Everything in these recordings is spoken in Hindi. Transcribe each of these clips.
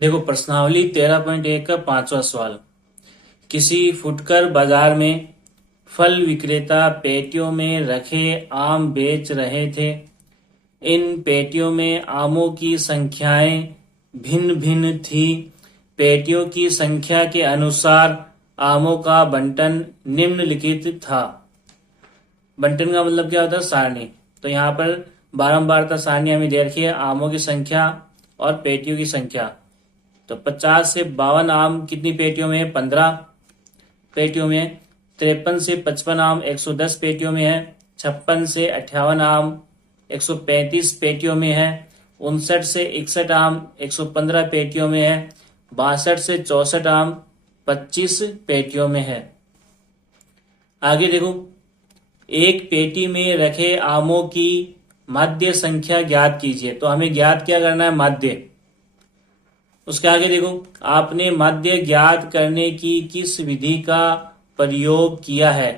देखो प्रश्नावली 13.1 का 5वां सवाल। किसी फुटकर बाजार में फल विक्रेता पेटियों में रखे आम बेच रहे थे। इन पेटियों में आमों की संख्याएं भिन्न भिन्न थी। पेटियों की संख्या के अनुसार आमों का बंटन निम्नलिखित था। बंटन का मतलब क्या होता है? सारणी। तो यहाँ पर बारंबारता सारणी हमें दे रखी है, आमों की संख्या और पेटियों की संख्या। तो 50 से 52 आम कितनी पेटियों में है? 15 पेटियों में है। 53 से 55 आम 110 पेटियों में है। 56 से 58 आम 135 पेटियों में है। 59 से 61 आम 115 पेटियों में है। 62 से 64 आम 25 पेटियों में है। आगे देखो, एक पेटी में रखे आमों की माध्य संख्या ज्ञात कीजिए। तो हमें ज्ञात क्या करना है? माध्य। उसके आगे देखो, आपने माध्य ज्ञात करने की किस विधि का प्रयोग किया है।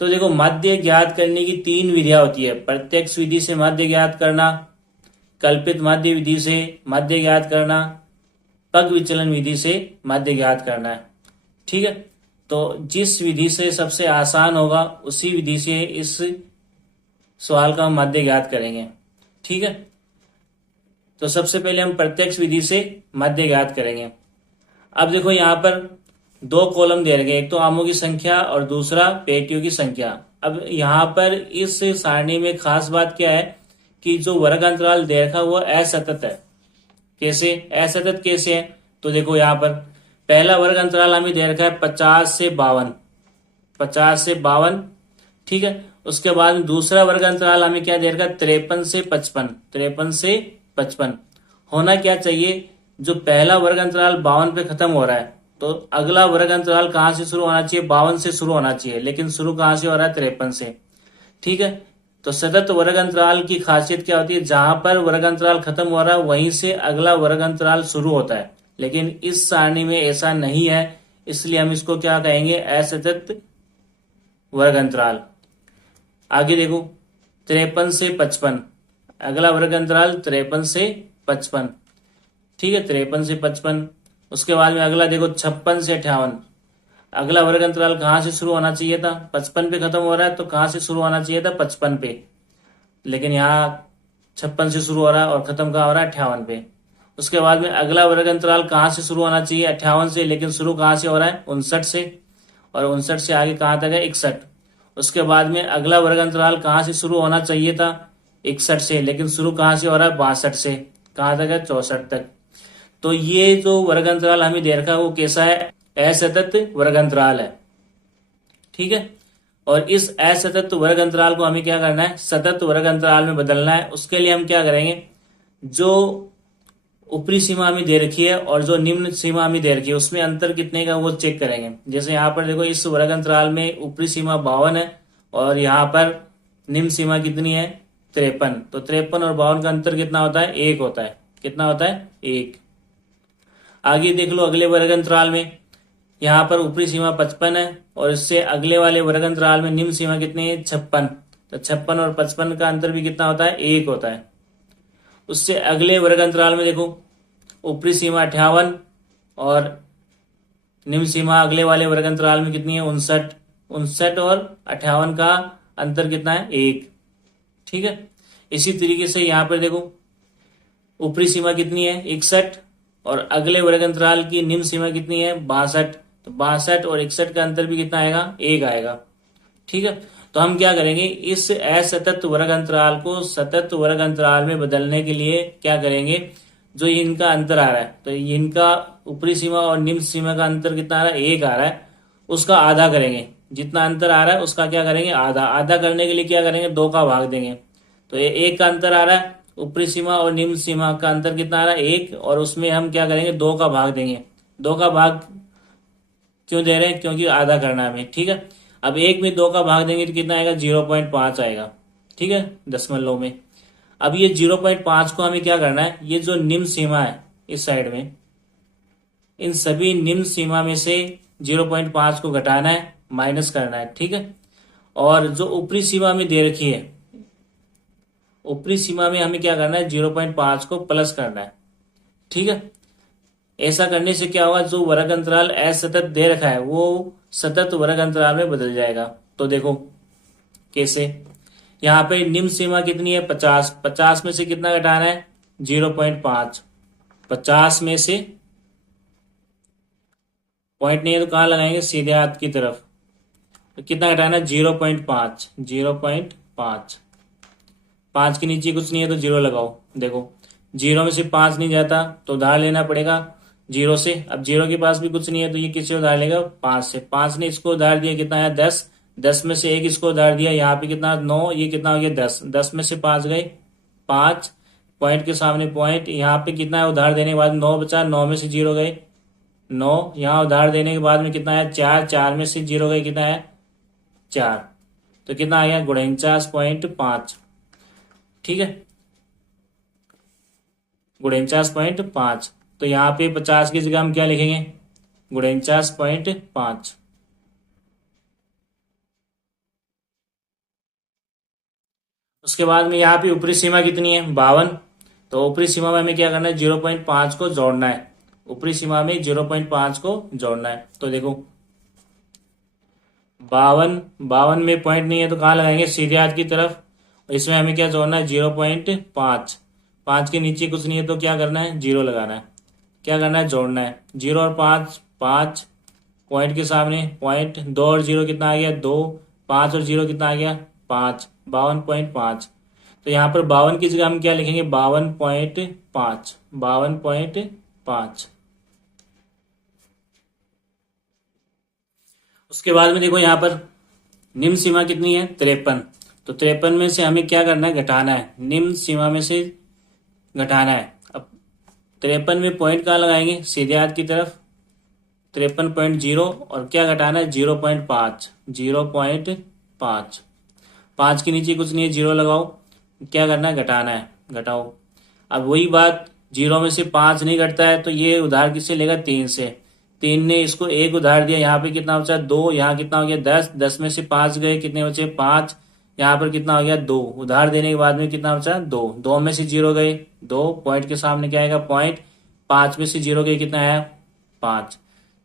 तो देखो, माध्य ज्ञात करने की 3 विधियां होती है। प्रत्यक्ष विधि से माध्य ज्ञात करना, कल्पित माध्य विधि से माध्य ज्ञात करना, पग विचलन विधि से माध्य ज्ञात करना है। ठीक है, तो जिस विधि से सबसे आसान होगा उसी विधि से इस सवाल का हम माध्य ज्ञात करेंगे। ठीक है, तो सबसे पहले हम प्रत्यक्ष विधि से माध्य ज्ञात करेंगे। अब देखो, यहाँ पर 2 कॉलम दे रखे, एक तो आमों की संख्या और दूसरा पेटियों की संख्या। अब यहाँ पर इस सारणी में खास बात क्या है कि जो वर्ग अंतराल दे रखा वो असतत है। कैसे असतत कैसे है? तो देखो, यहाँ पर पहला वर्ग अंतराल हमें दे रखा है 50 से 52, 50 से 52। ठीक है, उसके बाद दूसरा वर्ग अंतराल हमें क्या दे रखा है? 53 से 55, 53 से 55। होना क्या चाहिए? जो पहला वर्ग अंतराल 52 पे खत्म हो रहा है, तो अगला वर्ग अंतराल कहां से शुरू होना चाहिए? 52 से शुरू होना चाहिए, लेकिन शुरू कहां से हो रहा है? 53 से। ठीक है, तो सतत वर्ग अंतराल की खासियत क्या होती है? जहां पर वर्ग अंतराल खत्म हो रहा है वहीं से अगला वर्ग अंतराल शुरू होता है, लेकिन इस सारणी में ऐसा नहीं है, इसलिए हम इसको क्या कहेंगे? असतत वर्ग अंतराल। आगे देखो, 53 से 55, अगला वर्ग अंतराल 53 से 55। ठीक है, 53 से 55। उसके बाद में अगला देखो 56 से 58, अगला वर्ग अंतराल कहां से शुरू होना चाहिए था? 55 पे खत्म हो रहा है, तो कहां से शुरू होना चाहिए था? 55 पे, लेकिन यहाँ 56 से शुरू हो रहा है और खत्म कहां हो रहा है? 58 पे। उसके बाद में अगला वर्ग अंतराल कहां से शुरू होना चाहिए? 58 से, लेकिन शुरू कहां से हो रहा है? 59 से, और 59 से आगे कहां तक है? 61। उसके बाद में अगला वर्ग अंतराल कहां से शुरू होना चाहिए था? 61 से, लेकिन शुरू कहां से हो रहा है? 62 से, कहां तक है? 64 तक। तो ये जो वर्ग अंतराल हमें दे रखा है वो कैसा है? असतत वर्ग अंतराल है। ठीक है, और इस असतत वर्ग अंतराल को हमें क्या करना है? सतत वर्ग अंतराल में बदलना है। उसके लिए हम क्या करेंगे? जो ऊपरी सीमा हमें दे रखी है और जो निम्न सीमा हमें दे रखी है उसमें अंतर कितने का वो चेक करेंगे। जैसे यहाँ पर देखो, इस वर्ग अंतराल में ऊपरी सीमा 52 है और यहाँ पर निम्न सीमा कितनी है? 53। तो 53 और 52 का अंतर कितना होता है? 1 होता है। कितना होता है? 1। आगे देख लो, अगले वर्ग अंतराल में यहाँ पर ऊपरी सीमा 55 है और इससे अगले वाले वर्ग अंतराल में निम्न सीमा कितनी है? 56। तो 56 और 55 का अंतर भी कितना होता है? 1 होता है। उससे अगले वर्ग अंतराल में देखो, ऊपरी सीमा 58 और निम्न सीमा अगले वाले वर्ग अंतराल में कितनी है? 59। 59 और 58 का अंतर कितना है? 1। ठीक है, इसी तरीके से यहाँ पर देखो, ऊपरी सीमा कितनी है? 61 और अगले वर्ग अंतराल की निम्न सीमा कितनी है? 62। तो 62 और 61 का अंतर भी कितना आएगा? 1 आएगा। ठीक है, तो हम क्या करेंगे? इस असतत वर्ग अंतराल को सतत वर्ग अंतराल में बदलने के लिए क्या करेंगे? जो इनका अंतर आ रहा है, तो इनका ऊपरी सीमा और निम्न सीमा का अंतर कितना आ रहा है? 1 आ रहा है, उसका आधा करेंगे। जितना अंतर आ रहा है उसका क्या करेंगे? आधा। आधा करने के लिए क्या करेंगे? 2 का भाग देंगे। तो 1 का अंतर आ रहा है, ऊपरी सीमा और निम्न सीमा का अंतर कितना आ रहा है? 1, और उसमें हम क्या करेंगे? 2 का भाग देंगे। 2 का भाग क्यों दे रहे हैं? क्योंकि आधा करना है हमें। ठीक है, अब 1 में 2 का भाग देंगे तो कितना आएगा? 0.5 आएगा। ठीक है, दशमलव में। अब ये 0.5 को हमें क्या करना है? ये जो निम्न सीमा है इस साइड में, इन सभी निम्न सीमा में से 0.5 को घटाना है, माइनस करना है। ठीक है, और जो ऊपरी सीमा में दे रखी है, ऊपरी सीमा में हमें क्या करना है? 0.5 को प्लस करना है। ठीक है, ऐसा करने से क्या होगा, जो वर्ग अंतराल असतत दे रखा है वो सतत वर्ग अंतराल में बदल जाएगा। तो देखो कैसे, यहाँ पे निम्न सीमा कितनी है 50, 50 में से कितना घटाना है 0.5, 50 में से पॉइंट नहीं है तो कहाँ लगाएंगे सीधे हाथ की तरफ, तो कितना घटाना है 0.5, 0.5, 5 के नीचे कुछ नहीं है तो जीरो लगाओ। देखो जीरो में से 5 नहीं जाता तो उधार लेना पड़ेगा जीरो से। अब जीरो के पास भी कुछ नहीं है तो ये किससे उधार लेगा 5 से। 5 ने इसको उधार दिया कितना है 10, 10 में से एक इसको उधार दिया, यहाँ पे कितना 9, ये कितना हो गया 10, 10 में से 5 गए 5, पॉइंट के सामने पॉइंट, यहाँ पे कितना है उधार देने के बाद 9 बचा, 9 में से जीरो गए 9, यहाँ उधार देने के बाद में कितना है 4, 4 में से जीरो गए कितना है 4, तो कितना आ गया 49.5। ठीक है 49.5, तो यहाँ पे 50 की जगह हम क्या लिखेंगे 49.5। उसके बाद में यहाँ पे ऊपरी सीमा कितनी है 52, तो ऊपरी सीमा में हमें क्या करना है 0.5 को जोड़ना है, ऊपरी सीमा में 0.5 को जोड़ना है। तो देखो 52, 52 में पॉइंट नहीं है तो कहाँ लगाएंगे सीधे हाथ की तरफ, इसमें हमें क्या जोड़ना है 0.5, 5 के नीचे कुछ नहीं है तो क्या करना है जीरो लगाना है, क्या करना है जोड़ना है, 0 और 5, 5 पॉइंट के सामने पॉइंट, 2 और 0 कितना आ गया 2, 5 और 0 कितना आ गया 5, 52.5। तो यहाँ पर 52 की जगह हम क्या लिखेंगे 52.5, 52.5। उसके बाद में देखो यहाँ पर निम्न सीमा कितनी है 53, तो 53 में से हमें क्या करना है घटाना है, निम्न सीमा में से घटाना है। अब 53 में पॉइंट कहाँ लगाएंगे सीधे हाथ की तरफ 53.0, और क्या घटाना है 0.5, 0.5, 5 के नीचे कुछ नहीं है जीरो लगाओ, क्या करना है घटाना है घटाओ। अब वही बात, जीरो में से 5 नहीं घटता है तो ये उधार किससे लेगा 3 से, 3 ने इसको एक उधार दिया, यहाँ पे कितना बचा 2, यहाँ कितना हो गया 10, 10 में से 5 गए कितने बचे 5, यहाँ पर कितना हो गया 2, उधार देने के बाद में कितना बचा 2, 2 में से जीरो गए 2, पॉइंट के सामने क्या आएगा पॉइंट, 5 में से जीरो गए कितना है 5,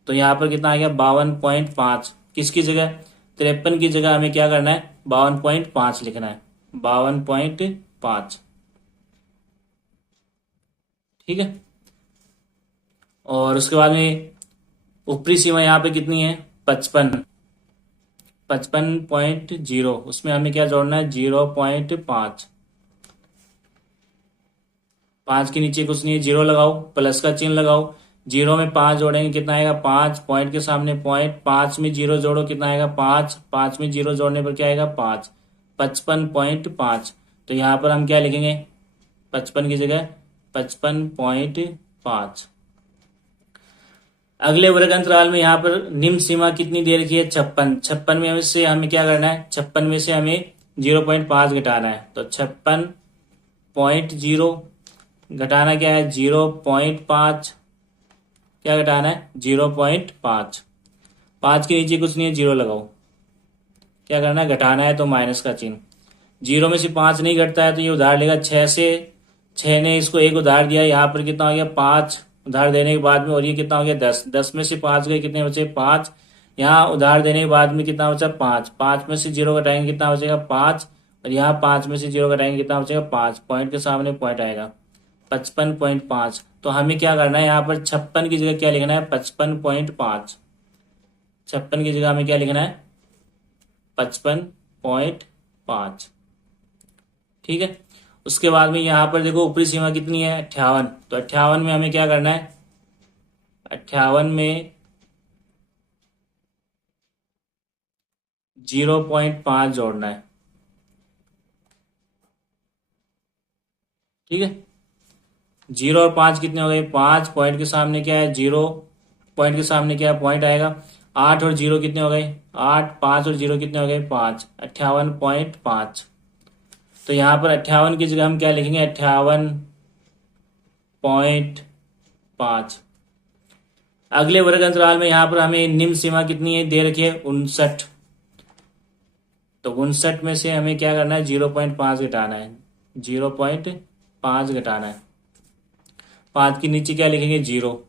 तो यहाँ पर कितना आ गया 52.5। किसकी जगह 53 की जगह हमें क्या करना है 52.5 लिखना है, 52.5। ठीक है, और उसके बाद में ऊपरी सीमा यहाँ पे कितनी है 55, 55.0, उसमें हमें क्या जोड़ना है 0.5, 5 के नीचे कुछ नहीं है जीरो लगाओ, प्लस का चिन्ह लगाओ, जीरो में 5 जोड़ेंगे कितना आएगा 5, पॉइंट के सामने पॉइंट, 5 में जीरो जोड़ो कितना आएगा 5, 5 में जीरो जोड़ने पर क्या आएगा 5, 55.5। तो यहाँ पर हम क्या लिखेंगे 55 की जगह 55.5। अगले वर्ग अंतराल में यहाँ पर निम्न सीमा कितनी दे रखी है 56, 56 में से हमें क्या करना है 56 में से हमें 0.5 घटाना है, तो 56.0 घटाना क्या है 0.5, क्या घटाना है 0.5, 5 के नीचे कुछ नहीं है जीरो लगाओ, क्या करना है घटाना है तो माइनस का चिन्ह, जीरो में से 5 नहीं घटता है तो ये उधार लेगा 6 से, 6 ने इसको एक उधार दिया, यहाँ पर कितना हो गया 5 उधार देने के बाद में, और ये कितना हो गया 10, 10 में से 5 गए कितने बचे 5, यहाँ उधार देने के बाद में कितना बचा 5, 5 में से जीरो घटाएंगे कितना बचेगा 5, और यहाँ 5 में से जीरो घटाएंगे कितना बचेगा 5, पॉइंट के सामने पॉइंट आएगा 55.5। तो हमें क्या करना है यहाँ पर 56 की जगह क्या लिखना है 55.5, 56 की जगह हमें क्या लिखना है 55.5। ठीक है, उसके बाद में यहाँ पर देखो ऊपरी सीमा कितनी है 58, तो 58 में हमें क्या करना है 58 में 0.5 जोड़ना है। ठीक है, 0 और 5 कितने हो गए 5, पॉइंट के सामने क्या है जीरो, पॉइंट के सामने क्या है पॉइंट आएगा, 8 और 0 कितने हो गए 8, 5 और 0 कितने हो गए 5, 58.5। तो यहाँ पर 58 की जगह हम क्या लिखेंगे 58.5। अगले वर्ग अंतराल में यहाँ पर हमें निम्न सीमा कितनी है दे रखी है 59, तो 59 में से हमें क्या करना है 0.5 घटाना है, 0.5 घटाना है, 5 के नीचे क्या लिखेंगे जीरो,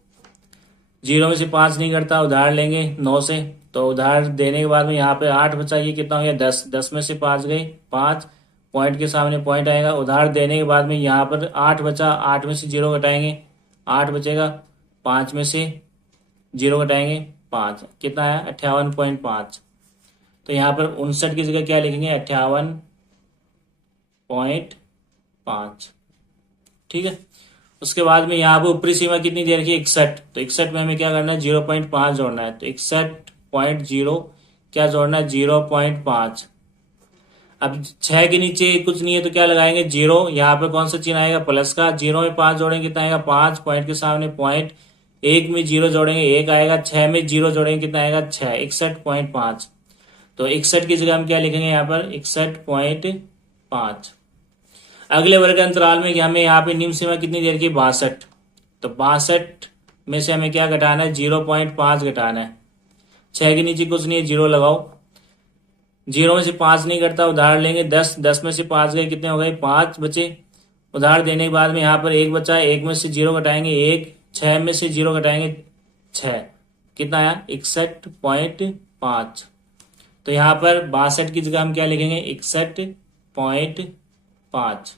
जीरो में से 5 नहीं कटता, उधार लेंगे 9 से, तो उधार देने के बाद में यहाँ पे 8 बचा, ये कितना हो गया 10, 10 में से 5 गए 5, पॉइंट के सामने पॉइंट आएगा, उधार देने के बाद में यहाँ पर 8 बचा, 8 में से 0 घटाएंगे 8 बचेगा, 5 में से 0 घटाएंगे 5, कितना आया 58.5। तो यहाँ पर 59 की जगह क्या लिखेंगे 58.5। ठीक है, उसके बाद में यहाँ पे ऊपरी सीमा कितनी दे रखी है 61, तो 61 में हमें क्या करना है 0.5 जोड़ना है, तो 61.0 क्या जोड़ना है 0.5। अब 6 के नीचे कुछ नहीं है तो क्या लगाएंगे 0, यहाँ पे कौन सा चिन्ह आएगा प्लस का, 0 में 5 जोड़ेंगे कितना आएगा 5, पॉइंट के सामने पॉइंट, 1 में 0 जोड़ेंगे 1 आएगा, 6 में 0 जोड़ेंगे कितना आएगा 6, 61.5। तो 61 की जगह हम क्या लिखेंगे यहाँ पर 61.5। अगले वर्ग अंतराल में हमें यहाँ पे निम्न सीमा कितनी दे रखी है 62, तो 62 में से हमें क्या घटाना है 0.5 घटाना है, 6 के नीचे कुछ नहीं है 0 लगाओ, 0 में से 5 नहीं कटता, उधार लेंगे 10, 10 में से 5 गए कितने हो गए 5 बचे, उधार देने के बाद में यहाँ पर 1 बचा, 1 में से 0 घटाएंगे 1, 6 में से 0 घटाएंगे 6, कितना आया 61.5। तो यहाँ पर 62 की जगह हम क्या लिखेंगे 61.5।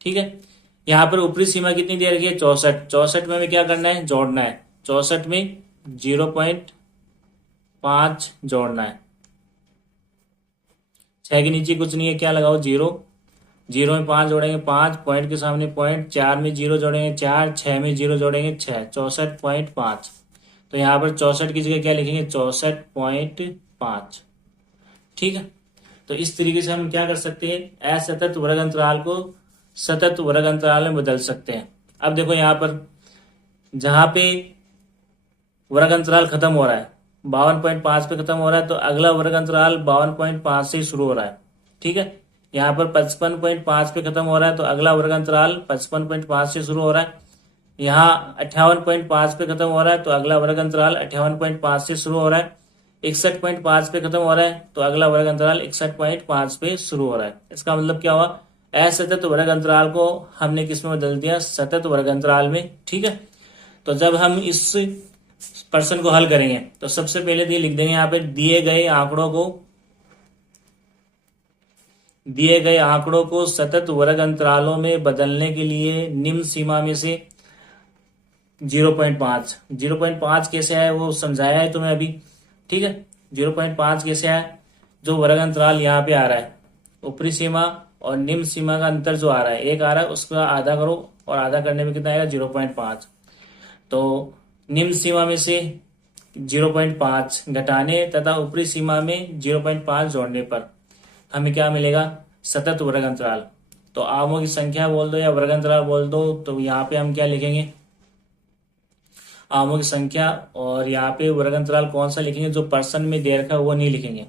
ठीक है, यहाँ पर ऊपरी सीमा कितनी दे रखी है 64, 64 में हमें क्या करना है जोड़ना है, 64 में 0.5 जोड़ना है, 6 के नीचे कुछ नहीं है क्या लगाओ 0, 0 में 5 जोड़ेंगे 5, पॉइंट के सामने पॉइंट, 4 में 0 जोड़ेंगे 4, 6 में 0 जोड़ेंगे 6, 64.5। तो यहाँ पर 64 की जगह क्या लिखेंगे 64.5। ठीक है, तो इस तरीके से हम क्या कर सकते हैं असतत वर्ग अंतराल को सतत वर्ग अंतराल में बदल सकते हैं। अब देखो यहाँ पर जहां पे वर्ग अंतराल खत्म हो रहा है 52.5 पे खत्म हो रहा है, तो अगला वर्ग अंतराल 52.5 से शुरू हो रहा है। ठीक है, यहाँ पर 55.5 पे खत्म हो रहा है, तो अगला वर्ग अंतराल 55.5 से शुरू हो रहा है। यहाँ 58.5 पे खत्म हो रहा है, तो अगला वर्ग अंतराल 58.5 से शुरू हो रहा है। 61.5 पे खत्म हो रहा है, तो अगला वर्ग अंतराल 61.5 पे शुरू हो रहा है। इसका मतलब क्या हुआ असतत वर्ग अंतराल को हमने किस में बदल दिया सतत वर्ग अंतराल में। ठीक है, तो जब हम इस प्रश्न को हल करेंगे तो सबसे पहले तो ये लिख देंगे यहाँ पे दिए गए आंकड़ों को सतत वर्ग अंतरालों में बदलने के लिए निम्न सीमा में से 0.5 कैसे आया वो समझाया है तुम्हें अभी। ठीक है, 0.5 कैसे आया, जो वर्ग अंतराल यहाँ पे आ रहा है ऊपरी सीमा और निम्न सीमा का अंतर जो आ रहा है एक आ रहा है, उसका आधा करो और आधा करने में कितना आएगा 0.5। तो निम्न सीमा में से 0.5 घटाने तथा ऊपरी सीमा में 0.5 जोड़ने पर हमें क्या मिलेगा सतत वर्ग अंतराल। तो आमों की संख्या बोल दो या वर्ग अंतराल बोल दो, तो यहाँ पे हम क्या लिखेंगे आमों की संख्या, और यहाँ पे वर्ग अंतराल कौन सा लिखेंगे जो पर्सन में दे रखा है वो नहीं लिखेंगे।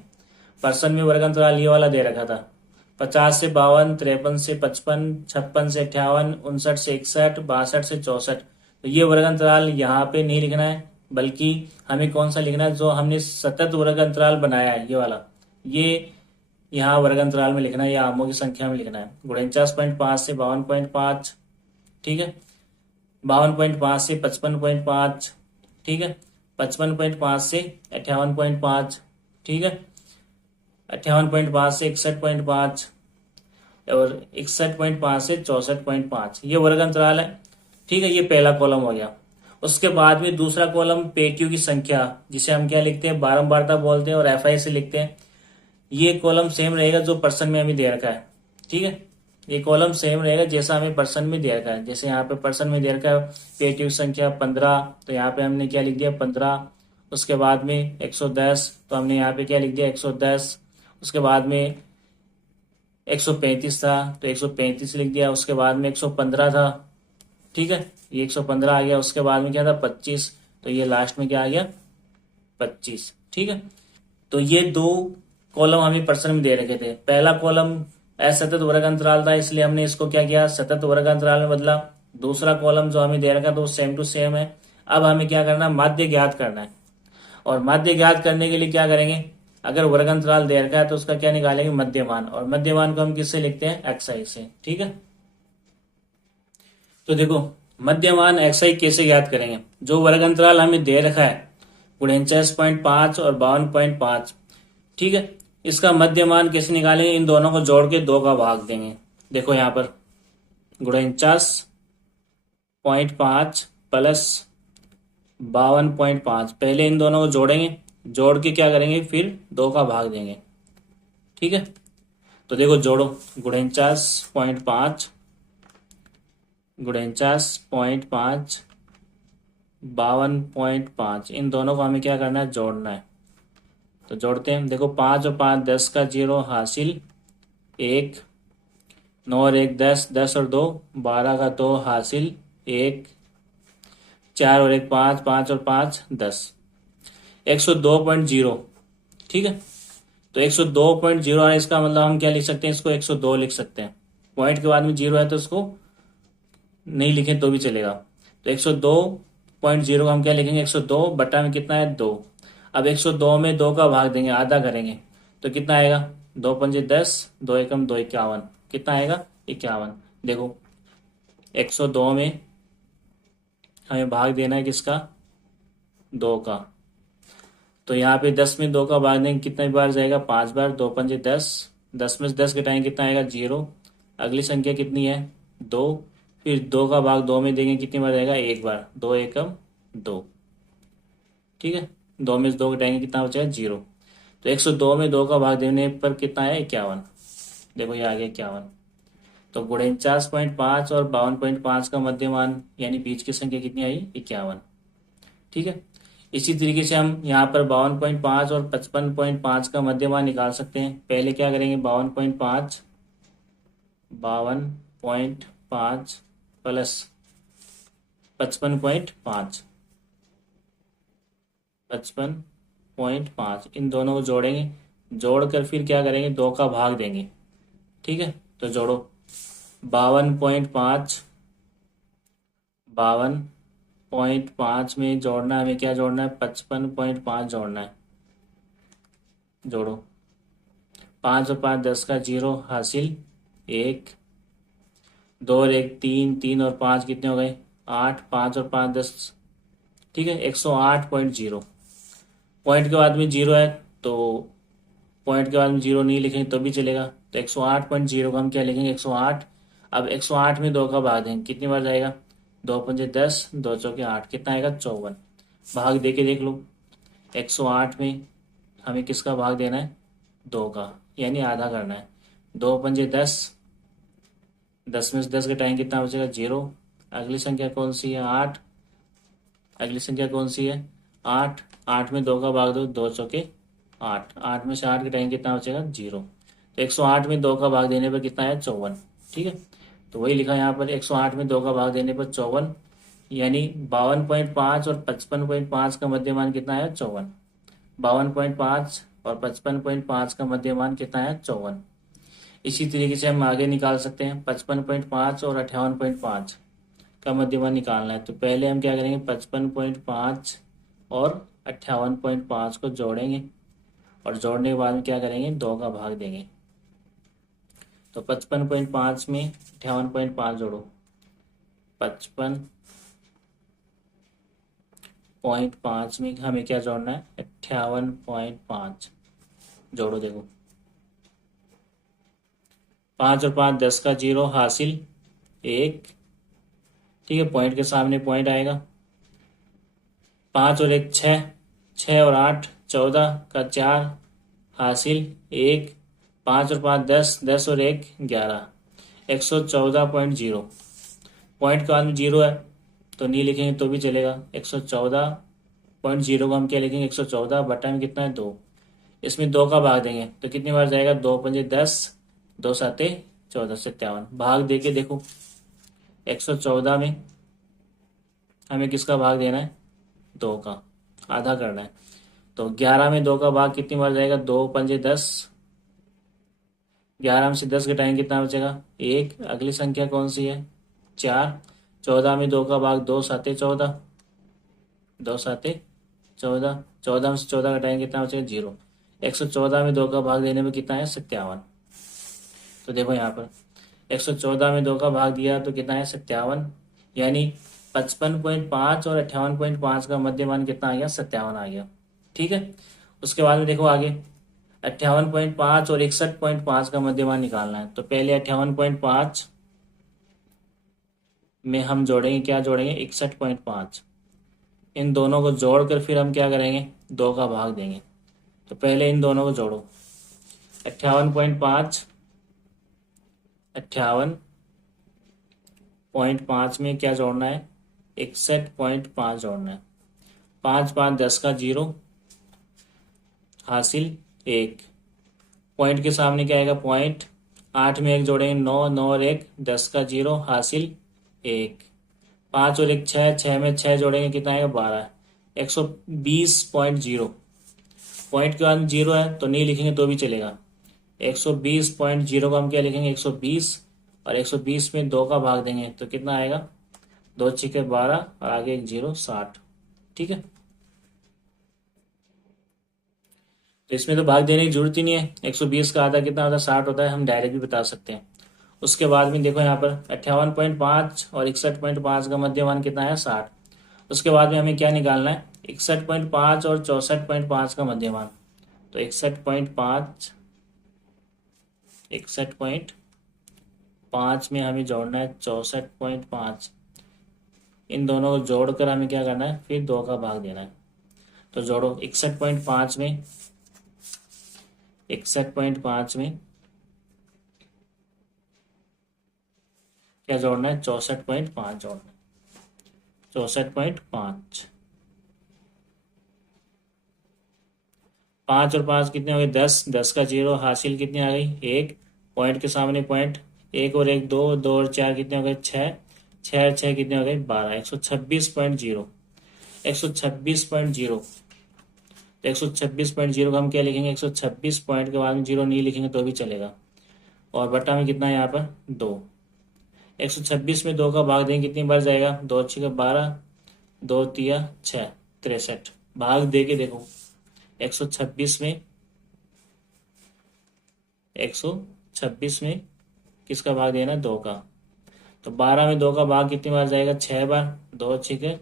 पर्सन में वर्ग अंतराल ये वाला दे रखा था 50 से 52, 53 से 55, 56 से 58, 59 से 61, 62 से 64। तो ये वर्ग अंतराल यहाँ पे नहीं लिखना है, बल्कि हमें कौन सा लिखना है जो हमने सतत वर्ग अंतराल बनाया है ये वाला, ये यहाँ वर्ग अंतराल में लिखना है या आमों की संख्या में लिखना है। 49.5 से 52.5, ठीक है, 52.5 से 55.5, ठीक है, 55.5 से 58.5, ठीक है, 58.5 से 61.5 और 61.5 से 64.5 ये वर्ग अंतराल है। ठीक है, ये पहला कॉलम हो गया। उसके बाद में दूसरा कॉलम पेटियों की संख्या, जिसे हम क्या लिखते हैं बारंबारता बोलते हैं और एफआई से लिखते हैं। ये कॉलम सेम रहेगा जो पर्सन में हमें दे रखा है। ठीक है, ये कॉलम सेम रहेगा जैसा हमें पर्सन में दे रखा है। जैसे यहाँ पे पर्सन में दे रखा है पेटियों की संख्या 15, तो यहाँ पे हमने क्या लिख दिया 15। उसके बाद में 110, तो हमने यहाँ पे क्या लिख दिया 110। उसके बाद में 135 था तो 135 लिख दिया। उसके बाद में 115 था, ठीक है, ये 115 आ गया। उसके बाद में क्या था 25, तो ये लास्ट में क्या आ गया 25। ठीक है, तो ये दो कॉलम हमें पर्सन में दे रखे थे। पहला कॉलम असतत वर्ग अंतराल था, इसलिए हमने इसको क्या किया सतत वर्ग अंतराल में बदला। दूसरा कॉलम जो हमें दे रखा था वो सेम टू सेम है। अब हमें क्या करना है माध्य ज्ञात करना है, और माध्य ज्ञात करने के लिए क्या करेंगे अगर वर्ग अंतराल दे रखा है तो उसका क्या निकालेंगे मध्यमान, और मध्यमान को हम किससे लिखते हैं xi से। ठीक है, तो देखो मध्यमान xi कैसे ज्ञात करेंगे? जो वर्ग अंतराल हमें दे रखा है 49.5 और 52.5, ठीक है, इसका मध्यमान कैसे निकालेंगे? इन दोनों को जोड़ के 2 का भाग देंगे। देखो यहाँ पर 49.5 प्लस 52.5, पहले इन दोनों को जोड़ेंगे, जोड़ के क्या करेंगे, फिर 2 का भाग देंगे। ठीक है, तो देखो जोड़ो 49.5 49.5 52.5, इन दोनों को हमें क्या करना है, जोड़ना है। तो जोड़ते हैं, देखो 5 और 5 10 का 0 हासिल 1, 9 और 1 10, 10 और 2 12 का 2 हासिल 1, 4 और 1 5, 5 और 5 10, 102.0। ठीक है, तो 102.0 है, इसका मतलब हम क्या लिख सकते हैं, इसको 102 लिख सकते हैं। पॉइंट के बाद में 0 है तो इसको नहीं लिखें तो भी चलेगा। तो 102.0 को हम क्या लिखेंगे, 102 बटा में कितना है, 2। अब 102 में 2 का भाग देंगे, आधा करेंगे, तो कितना आएगा, 2 पंजे 10, 2 एकम 2 51, कितना आएगा, 51। देखो 102 में हमें भाग देना है किसका, 2 का। तो यहाँ पे 10 में 2 का भाग देंगे, कितनी बार जाएगा, 5 बार। 2 पंजे 10, 10 में से 10 घटाएंगे, कितना आएगा, 0। अगली संख्या कितनी है, 2, फिर 2 का भाग 2 में देंगे, कितनी बार जाएगा, 1 बार। 2 एकम 2, ठीक है, 2 में से 2 घटाएंगे, कितना बचेगा, 0। तो 102 में 2 का भाग देने पर कितना है, 51। देखो ये आ गया 51। तो 49.5 और 52.5 का मध्यमान यानी बीच की संख्या कितनी आई, 51। ठीक है, इसी तरीके से हम यहाँ पर 52.5 और 55.5 का मध्यमान निकाल सकते हैं। पहले क्या करेंगे, 52.5 प्लस 55.5 55.5, इन दोनों को जोड़ेंगे, जोड़कर फिर क्या करेंगे, 2 का भाग देंगे। ठीक है, तो जोड़ो 52.5 52.5 में जोड़ना है, हमें क्या जोड़ना है, 55.5 जोड़ना है। जोड़ो 5 और 5 10 का 0 हासिल 1, 2 और 1 3, 3 और 5 कितने हो गए, 8, 5 और 5 10, ठीक है, 108.0। पॉइंट के बाद में 0 है तो पॉइंट के बाद में 0 नहीं लिखेंगे तो भी चलेगा। तो 108.0 का हम क्या लिखेंगे, 108। अब 108 में 2 का भाग देंगे, कितनी बार जाएगा, 2 पंजे 10, 2 चौके 8, कितना आएगा, 54। भाग दे के देख लो, 108 में हमें किसका भाग देना है, 2 का, यानी आधा करना है। 2 पंजे 10, 10 में से 10 घटाएंगे, कितना बचेगा, 0। अगली संख्या कौन सी है, 8। अगली संख्या कौन सी है, 8। 8 में 2 का भाग दो, 2 चौके 8, 8 में से 8 घटाएंगे, कितना बचेगा, 0। तो 108 में 2 का भाग देने पर कितना है, 54। ठीक है, तो वही लिखा यहाँ पर, 108 में 2 का भाग देने पर 54, यानी 52.5 और 55.5 का मध्यमान कितना है, 54। 52.5 और 55.5 का मध्यमान कितना है, 54। इसी तरीके से हम आगे निकाल सकते हैं, 55.5 और 58.5 का मध्यमान निकालना है। तो पहले हम क्या करेंगे, 55.5 और 58.5 को जोड़ेंगे, और जोड़ने के बाद में क्या करेंगे, 2 का भाग देंगे। तो 55.5 में 58.5 जोड़ो, 55.5 में हमें क्या जोड़ना है, 58.5 जोड़ो। देखो 5 और 5 10 का 0 हासिल 1, ठीक है, पॉइंट के सामने पॉइंट आएगा। 5 और 1 6, 6 और 8 14 का 4 हासिल 1, 5 और 5 10, 10 और 1 11, 114.0। पॉइंट के बाद में 0 है तो नहीं लिखेंगे तो भी चलेगा। 114.0 को हम क्या लिखेंगे, 114 बटा में कितना है, 2। इसमें 2 का भाग देंगे तो कितनी बार जाएगा, 2 पंजे 10, 2 साते 14, 57। भाग दे के देखो 114 में हमें किसका भाग देना है, 2 का, आधा करना है। तो 11 में 2 का भाग कितनी बार जाएगा, 2 पंजे 10, 11 में से 10 घटाएंगे, कितना बचेगा, 1। अगली संख्या कौन सी है, 4। 14 में 2 का भाग 2 साते 14, 2 साते 14, 14 में से 14 घटाएंगे, कितना बचेगा, 0। 114 में 2 का भाग देने में कितना है, 57। तो देखो यहाँ पर 114 में 2 का भाग दिया तो कितना है, 57, यानी 55.5 और 58.5 का मध्यमान कितना आ गया, 57 आ गया। ठीक है, उसके बाद में देखो आगे 58.5 और 61.5 का मध्यमान निकालना है। तो पहले 58.5 में हम जोड़ेंगे, क्या जोड़ेंगे, 61.5। इन दोनों को जोड़कर फिर हम क्या करेंगे, 2 का भाग देंगे। तो पहले इन दोनों को जोड़ो, 58.5 58.5 में क्या जोड़ना है, 61.5 जोड़ना है। 5 5 10 का 0 हासिल 1, पॉइंट के सामने क्या आएगा पॉइंट, 8 में 1 जोड़ेंगे 9, 9 और 1 10 का 0 हासिल 1, 5 और 1 6, 6 में 6 जोड़ेंगे कितना आएगा 12, 120.0। पॉइंट के बाद 0 है तो नहीं लिखेंगे तो भी चलेगा। 120.0 को हम क्या लिखेंगे, 120, और 120 में 2 का भाग देंगे तो कितना आएगा, 2 छिके 12 और आगे 1 0 60। ठीक है, तो इसमें तो भाग देने की जरूरत ही नहीं है। 120 का आधा कितना होता है, 60 होता है, हम डायरेक्ट भी बता सकते हैं। उसके बाद में देखो यहाँ पर 58.5 और 61.5 का मध्यमान कितना है, 60। उसके बाद में हमें क्या निकालना है, 61.5 और 64.5 का मध्यमान। तो 61.5 61.5 में हमें जोड़ना है 64.5। इन दोनों को जोड़कर हमें क्या करना है, फिर 2 का भाग देना है। तो जोड़ो 61.5 में 61.5 में क्या जोड़ना है, 64.5 जोड़ना है। 64.5, 5 और 5 कितने हो गए 10, 10 का 0 हासिल कितनी आ गई 1, पॉइंट के सामने पॉइंट, 1 और 1 2, 2 और 4 कितने हो गए 6, 6 और 6 कितने हो गए 12, 126.0, 126.0। तो 126.0 को हम क्या लिखेंगे, 126 पॉइंट के बाद में 0 नहीं लिखेंगे तो भी चलेगा, और बटा में कितना है यहाँ पर 2। 126 में 2 का भाग देंगे कितनी बार जाएगा, 2 अच्छी का 12, 2 तिया 6 63। भाग दे के देखो 126 में 126 में किसका भाग देना, 2 का। तो 12 में 2 का भाग कितनी बार जाएगा, 6 बार, 2 अच्छी के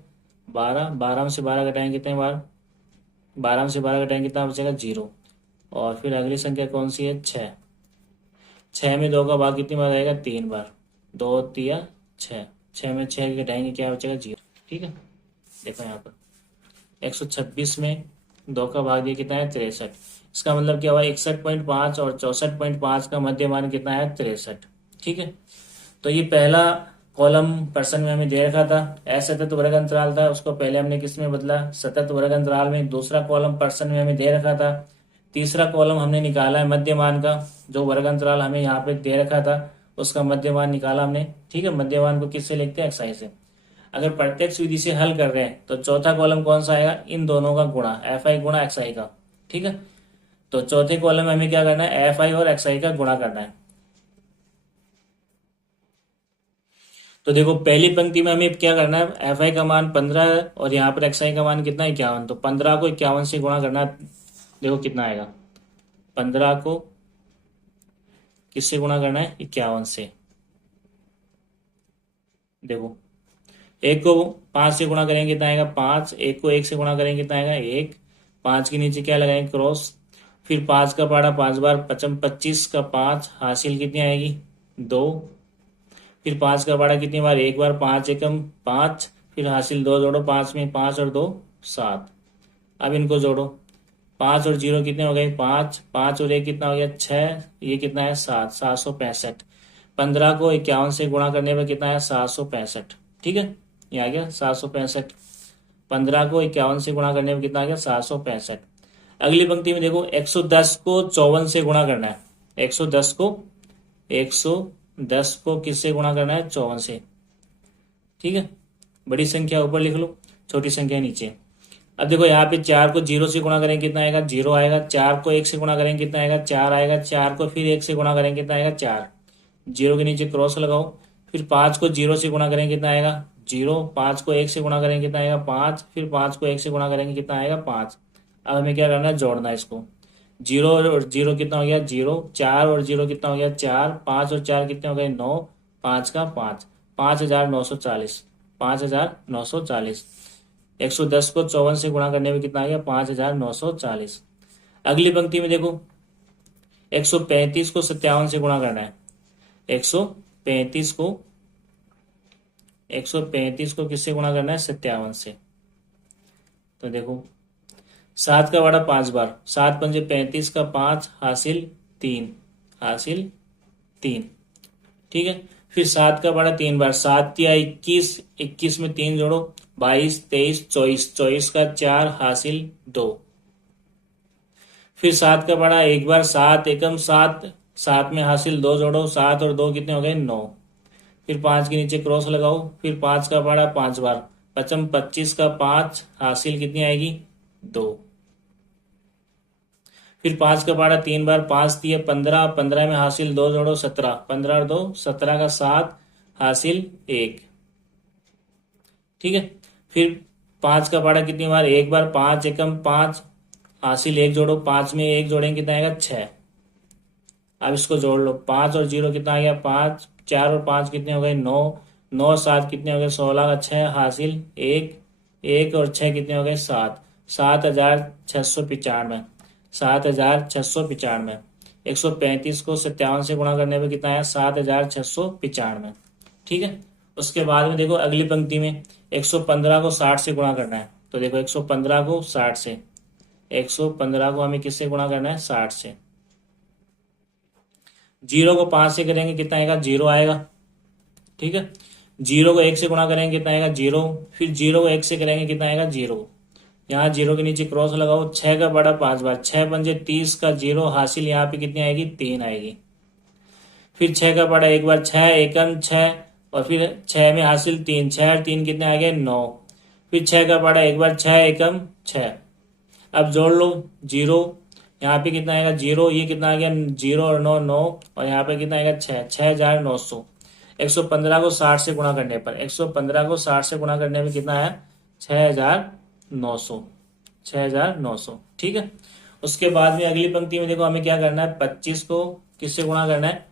12, 12 में से 12 घटाएंगे कितने बार, 12 में से 12 घटाएंगे कितना बचेगा 0। और फिर अगली संख्या कौन सी है, 6, 6 में 2 का भाग कितनी बार आएगा, 3 बार, 2 तिया 6, 6 में 6 घटाएंगे क्या बचेगा 0। ठीक है, देखो यहाँ पर 126 में 2 का भाग दिया कितना है 63। इसका मतलब क्या हुआ, 61.5 और 64.5 का मध्यमान कितना है 63। ठीक है, तो ये पहला कॉलम प्रश्न में हमें दे रखा था, असतत वर्ग अंतराल था, उसको पहले हमने किस में बदला, सतत वर्ग अंतराल में। दूसरा कॉलम प्रश्न में हमें दे रखा था, तीसरा कॉलम हमने निकाला है मध्यमान का, जो वर्ग अंतराल हमें यहाँ पे दे रखा था उसका मध्यमान निकाला हमने। ठीक है, मध्यमान को किससे लिखते हैं, एक्साई से। अगर प्रत्यक्ष विधि से हल कर रहे हैं तो चौथा कॉलम कौन सा आएगा, इन दोनों का गुणा, एफ आई गुणा एक्स आई का। ठीक है, तो चौथे कॉलम में हमें क्या करना है, एफ आई और एक्स आई का गुणा करना है। तो देखो पहली पंक्ति में हमें क्या करना है, एफ आई का मान 15 है और यहाँ पर एक्स आई का मान कितना है 51। तो 15 को 51 से गुणा करना है, देखो कितना आएगा, 15 को किससे गुणा करना है, 51 से। देखो एक को 5 से गुणा करेंगे कितना आएगा 5, एक को 1 से गुणा करेंगे कितना आएगा 1, 5 के नीचे क्या लगाएंगे क्रॉस, फिर 5 का पाड़ा 5 बार 25 का 5 हासिल कितनी आएगी 2, फिर 5 का पाड़ा कितनी बार, एक बार, 5 एकम 5, फिर हासिल 2 जोड़ो 5 में, 5 और 2 7। अब इनको जोड़ो, 5 और 0 कितने हो गए 5, 5 और 1 कितना हो गया 6, ये कितना है 7, 765। 15 को 51 से गुणा करने पर कितना है 765। ठीक है, ये आ गया 765। 15 को 51 से गुणा करने पर कितना आ गया 765। अगली पंक्ति में देखो 110 को 54 से गुणा करना है, 110 को किससे गुणा करना है 54 से। ठीक है, बड़ी संख्या ऊपर लिख लो, छोटी संख्या नीचे। अब देखो यहाँ पे 4 को 0 से गुणा करेंगे कितना आएगा 0 आएगा, 4 को 1 से गुणा करेंगे कितना आएगा 4 आएगा, 4 को फिर 1 से गुणा करेंगे कितना आएगा 4, 0 के नीचे क्रॉस लगाओ। फिर 5 को 0 से गुणा करेंगे कितना आएगा 0, 5 को 1 से गुणा करेंगे कितना आएगा 5, फिर 5 को 1 से गुणा करेंगे कितना आएगा 5। अब हमें क्या करना है, जोड़ना है इसको। 0 और 0 कितना हो गया 0, 4 और 0 कितना हो गया 4, 5 और 4 कितने हो गए 9, 5 का 5, 5940। 5,940। 110 को 54 से गुणा करने में कितना आ गया? 5,940। अगली पंक्ति में देखो, 135 को 57 से गुणा करना है। 135 को किससे गुणा करना है? 57 से। तो देखो 7 का बड़ा 5 बार, 7 पंजे 35 का 5 हासिल 3, हासिल 3। ठीक है, फिर 7 का बड़ा 3 बार, 7 या 21, 21 में 3 जोड़ो, 22, 23, 24, 24 का 4 हासिल 2। फिर 7 का बड़ा 1 बार, 7 एकम 7, 7 में हासिल 2 जोड़ो, 7 और 2 कितने हो गए? 9। फिर 5 के नीचे क्रॉस लगाओ, फिर 5 का बड़ा 5 बार, पचम 25 का 5 हासिल कितनी आएगी? 2। फिर 5 का बाड़ा 3 बार, 5 दिए 15, 15 में हासिल 2 जोड़ो 17, 15 और 2 17 का 7 हासिल 1। ठीक है, फिर 5 का बाड़ा कितनी बार? 1 बार, 5 एकम 5 हासिल 1 जोड़ो, 5 में 1 जोड़ेंगे कितना आएगा? 6। अब इसको जोड़ लो, 5 और 0 कितना आ गया? 5, 4 और 5 कितने हो गए? 9, 9 और 7 कितने हो गए? 16 का 6 हासिल 1, 1 और 6 कितने हो गए? 7, 7,695, 7,695। 135 को 57 से गुणा करने में कितना आया? 7,695। ठीक है, उसके बाद में देखो अगली पंक्ति में 115 को 60 से गुणा करना है। तो देखो 115 को 60 से, 115 को हमें किससे गुणा करना है? 60 से। 0 को 5 से करेंगे कितना आएगा? 0 आएगा। ठीक है, 0 को 1 से गुणा करेंगे कितना आएगा? 0। फिर 0 को 1 से करेंगे कितना आएगा? 0। यहाँ 0 के नीचे क्रॉस लगाओ, 6 का बड़ा 5 बार, 6 पंजे 30 का 0 हासिल यहाँ पे कितनी आएगी? 3 आएगी। फिर 6 का बड़ा 1 बार, 6 एकम 6 और फिर 6 में हासिल 3, 6 और 3 कितने आ गए? 9। फिर 6 का बड़ा 1 बार, 6 एकम 6। अब जोड़ लो 0, यहाँ पे कितना आएगा? 0, ये कितना आ गया? 0 और 9 9, और यहाँ पे कितना आएगा? 6, 6,900। 115 को 60 से गुणा करने पर, 115 को 60 से गुणा करने में कितना आया? 6,900, 6,900। ठीक है, उसके बाद में अगली पंक्ति में देखो हमें क्या करना है? 25 को किससे गुणा करना है?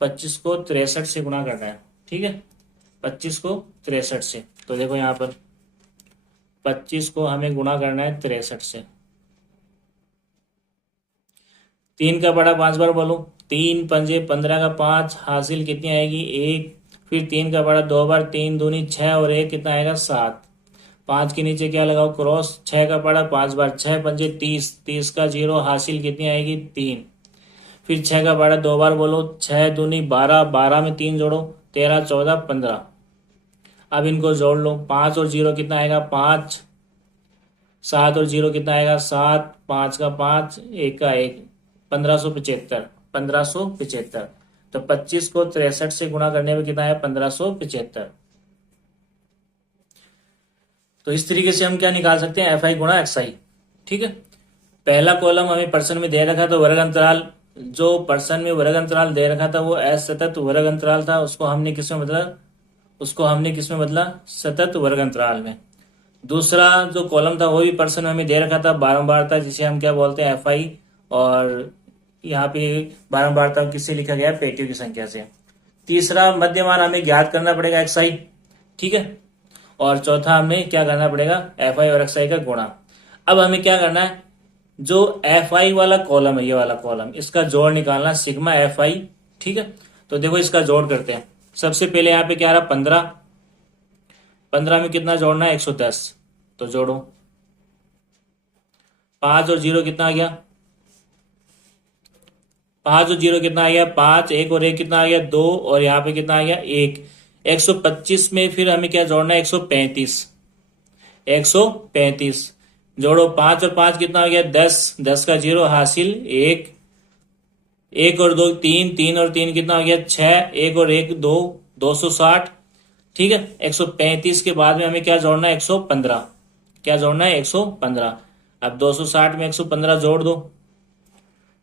25 को 63 से गुणा करना है। ठीक है, 25 को 63 से। तो देखो यहाँ पर 25 को हमें गुणा करना है 63 से। 3 का बड़ा 5 बार बोलो, 3 पंजे 15 का 5 हासिल कितनी आएगी? 1। फिर 3 का बड़ा 2 बार, 3 दूनी 6 और 1 कितना आएगा? 7। 5 के नीचे क्या लगाओ? क्रॉस। 6 का बड़ा 5 बार, 6 पंजे 30, 30 का 0 हासिल कितनी आएगी? 3। फिर 6 का बड़ा 2 बार बोलो, 6 दूनी 12, 12 में 3 जोड़ो, 13, 14, 15। अब इनको जोड़ लो, 5 और 0 कितना आएगा? 5। 7 और 0 कितना आएगा? 7, 5 का 5, 1 का 1, 1575, 1575। तो 25 को 63 से गुणा करने में कितना है? 1575। तो इस तरीके से हम क्या निकाल सकते हैं? एफ आई गुणा एक्स आई। ठीक है, पहला कॉलम हमें पर्सन में दे रखा था वर्ग अंतराल, जो पर्सन में वर्ग अंतराल दे रखा था वो असतत वर्ग अंतराल था, उसको हमने किसमें बदला? सतत वर्ग अंतराल में। दूसरा जो कॉलम था वो भी पर्सन हमें दे रखा था बारंबार था, जिसे हम क्या बोलते हैं? F I. और यहाँ पे बारंबारता किससे लिखा गया? पेटियों की संख्या से। तीसरा मध्यमान हमें ज्ञात करना पड़ेगा एक्स आई। ठीक है, और चौथा हमें क्या करना पड़ेगा? एफ आई और एक्स आई का गुणा। अब हमें क्या करना है? जो एफ आई वाला कॉलम है, ये वाला कॉलम, इसका जोड़ निकालना, सिग्मा एफ आई। ठीक है, तो देखो इसका जोड़ करते हैं। सबसे पहले यहाँ पे क्या रहा? 15। 15 में कितना जोड़ना है? 110। तो जोड़ो, 5 और 0 कितना आ गया? 5 और 0 कितना आ गया? 5, 1 और 1 कितना आ गया? 2, और यहाँ पे कितना आ गया? 1। 125 में फिर हमें क्या जोड़ना है? 135। 135 जोड़ो, 5 और 5 कितना हो गया? 10, 10 का 0 हासिल 1, 1 और 2 3, 3 और 3 कितना हो गया? 6, 1 और 1 2, 260। ठीक है, 135 के बाद में हमें क्या जोड़ना है? 115। क्या जोड़ना है? 115। अब 260 में 115 जोड़ दो,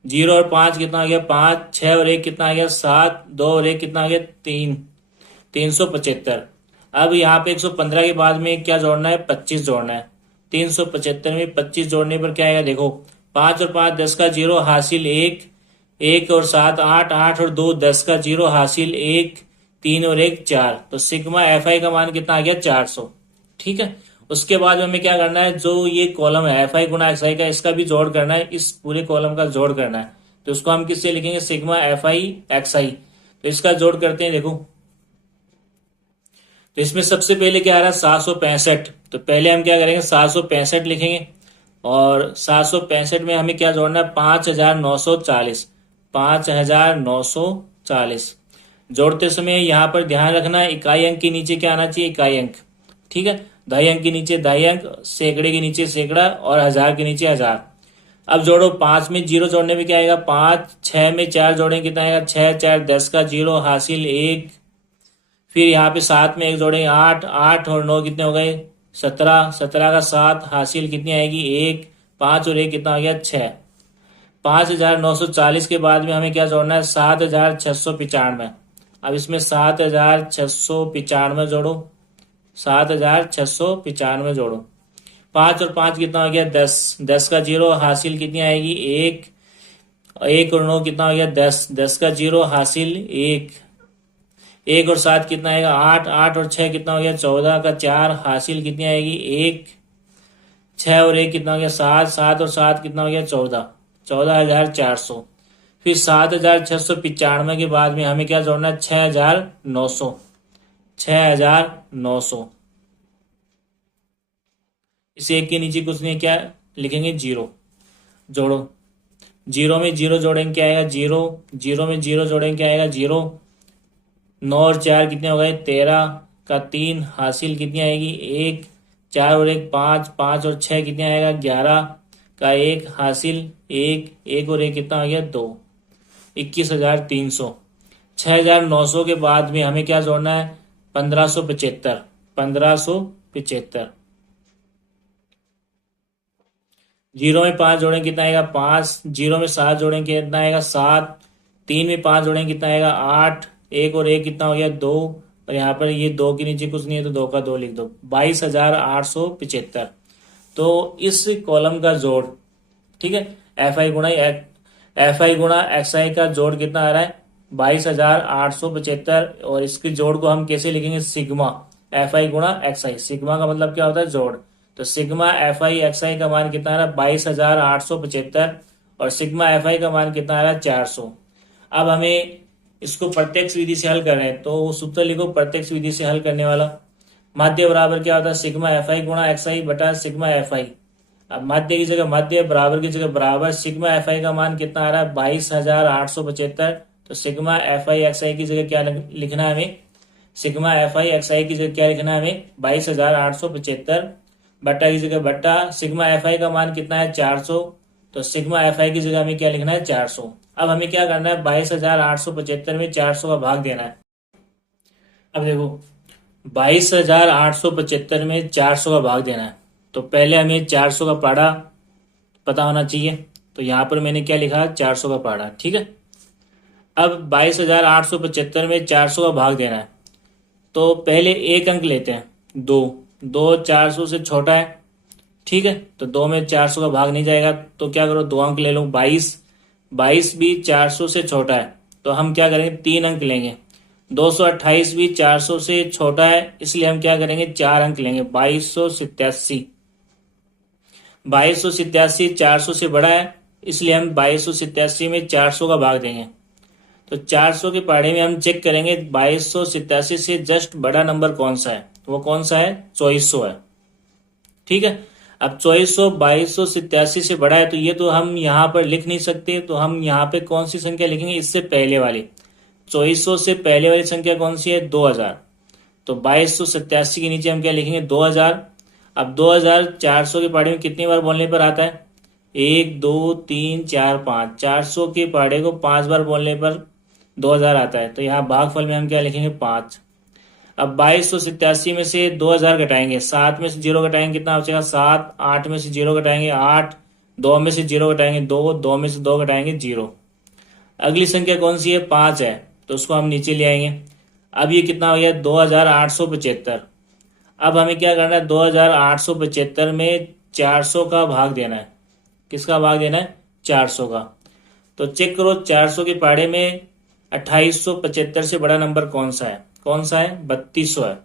0 और 5 कितना आ गया? 5, 6 और 1 कितना आ गया? 7, 2 और 1 कितना आ गया? 3, 375। अब यहाँ पे 115 के बाद में क्या जोड़ना है? 25 जोड़ना है। 375 में 25 जोड़ने पर क्या आएगा? देखो, 5 और 5 10 का 0 हासिल 1, 1 और 7 8, 8 और 2 10 का 0 हासिल 1, 3 और 1 4, तो सिग्मा एफ आई का मान कितना आ गया 400। ठीक है, उसके बाद हमें क्या करना है, जो ये कॉलम है एफ आई गुना एक्स आई का, इसका भी जोड़ करना है, इस पूरे कॉलम का जोड़ करना है। तो उसको हम किससे लिखेंगे, सिग्मा एफ आई एक्स आई। तो इसका जोड़ करते हैं, देखो। तो इसमें सबसे पहले क्या आ रहा है 765, तो पहले हम क्या करेंगे 765 लिखेंगे, और 765 में हमें क्या जोड़ना है 5940, 5940। जोड़ते समय यहाँ पर ध्यान रखना है इकाई अंक के नीचे क्या आना चाहिए, इकाई अंक। ठीक है, दहाई अंक के नीचे दहाई अंक, सैकड़े के नीचे सैकड़ा, और हजार के नीचे हजार। अब जोड़ो, 5 में 0 जोड़ने में क्या आएगा 5, 6 में 4 जोड़ेंगे कितना आएगा 6 4 10 का 0 हासिल 1। फिर यहाँ पे 7 में 1 जोड़ेंगे 8, 8 और 9 कितने हो गए 17, 17 का 7 हासिल कितनी आएगी 1, 5 और 1 कितना हो गया 6। 5940 के बाद में हमें क्या जोड़ना है 7695। अब इसमें 7695 जोड़ो, 7695 जोड़ो। 5 और 5 कितना हो गया 10, 10 का 0 हासिल कितनी आएगी 1, 1 और 9 कितना हो गया 10, 10 का 0 हासिल 1, 1 और 7 कितना आएगा 8, 8 और 6 कितना हो गया 14 का 4 हासिल कितनी आएगी 1, 6 और 1 कितना हो गया 7, 7 और 7 कितना हो गया 14, 14400। फिर 7695 के बाद में हमें क्या जोड़ना है 6900, 6900। इस एक के नीचे कुछ नहीं, क्या लिखेंगे 0। जोड़ो, 0 में 0 जोड़ेंगे क्या आएगा 0, 0 में 0 जोड़ेंगे क्या आएगा 0। 9 और 4 कितने हो गए 13 का 3 हासिल कितनी आएगी 1, 4 और 1 5, 5 और 6 कितने आएगा 11 का 1 हासिल 1, 1 और 1 कितना हो गया 2, 21300। 6900 के बाद में हमें क्या जोड़ना है 1575, 1575। 0 में 5 जोड़ेंगे कितना आएगा 5, 0 में 7 जोड़ेंगे कितना आएगा 7, 3 में 5 जोड़ेंगे कितना आएगा 8, 1 और 1 कितना हो गया 2, और यहाँ पर ये 2 के नीचे कुछ नहीं है तो 2 का 2 लिख दो, 22875। तो इस कॉलम का जोड़, ठीक है, एफ आई गुणा एक्स आई का जोड़ कितना आ रहा है 22875, और इसके जोड़ को हम कैसे लिखेंगे सिग्मा एफ आई गुणा एक्स आई। सिग्मा का मतलब क्या होता है जोड़, तो सिग्मा एफ आई एक्स आई का मान कितना आ रहा है 22875, और सिग्मा एफ आई का मान कितना आ रहा है 400। अब हमें इसको प्रत्यक्ष विधि से हल कर रहे हैं, तो सूत्र लिखो प्रत्यक्ष विधि से हल करने वाला। माध्य बराबर क्या होता है सिग्मा एफ आई गुणा एक्स आई बटा सिग्मा एफ आई। अब माध्य की जगह माध्य, बराबर की जगह बराबर, सिग्मा एफ आई का मान कितना आ रहा है 22875, तो सिग्मा एफ आई एक्स आई की जगह क्या लिखना है हमें, सिग्मा एफ आई एक्स आई की जगह क्या लिखना है हमें 22875, बट्टा की जगह बट्टा, सिग्मा एफ आई का मान कितना है 400, तो सिग्मा एफ आई की जगह हमें क्या लिखना है 400। अब हमें क्या करना है 22875 में 400 का भाग देना है। अब देखो 22875 में 400 का भाग देना है, तो पहले हमें 400 का पहाड़ा पता होना चाहिए, तो यहाँ पर मैंने क्या लिखा 400 का पहाड़ा। ठीक है, अब 22875 में 400 का भाग देना है, तो पहले एक अंक लेते हैं 2, 2 400 से छोटा है। ठीक है, तो 2 में 400 का भाग नहीं जाएगा, तो क्या करो 2 अंक ले लो 22, 22 भी 400 से छोटा है, तो हम क्या करेंगे 3 अंक लेंगे। 228 भी 400 से छोटा है, इसलिए हम क्या करेंगे 4 अंक लेंगे 2287। 2287 400 से बड़ा है, इसलिए हम 2287 में 400 का भाग देंगे। तो 400 के पहाड़े में हम चेक करेंगे 2287 से जस्ट बड़ा नंबर कौन सा है, तो वो कौन सा है 2400 है। ठीक है, अब 2400 2287 से बड़ा है, तो ये तो हम यहाँ पर लिख नहीं सकते, तो हम यहाँ पे कौन सी संख्या लिखेंगे इससे पहले वाली, 2400 से पहले वाली संख्या कौन सी है 2000, तो 2287 के नीचे हम क्या लिखेंगे 2000। अब 2000 400 के पहाड़े में कितनी बार बोलने पर आता है 1 2 3 4 5, 400 के पहाड़े को 5 बार बोलने पर 2000 आता है, तो यहाँ भागफल में हम क्या लिखेंगे 5। अब 2287 में से 2000 घटाएंगे, 7 में से 0 घटाएंगे कितना बचेगा 7, 8 में से 0 घटाएंगे 8, 2 में से 0 घटाएंगे 2, 2 में से 2 घटाएंगे 0। अगली संख्या कौन सी है 5 है, तो उसको हम नीचे ले आएंगे। अब ये कितना हो गया 2875। अब हमें क्या करना है 2875 में 400 का भाग देना है। किसका भाग देना है 400 का। तो चेक करो 400 के पहाड़े में 2875 से बड़ा नंबर कौन सा है? कौन सा है? 3200 है।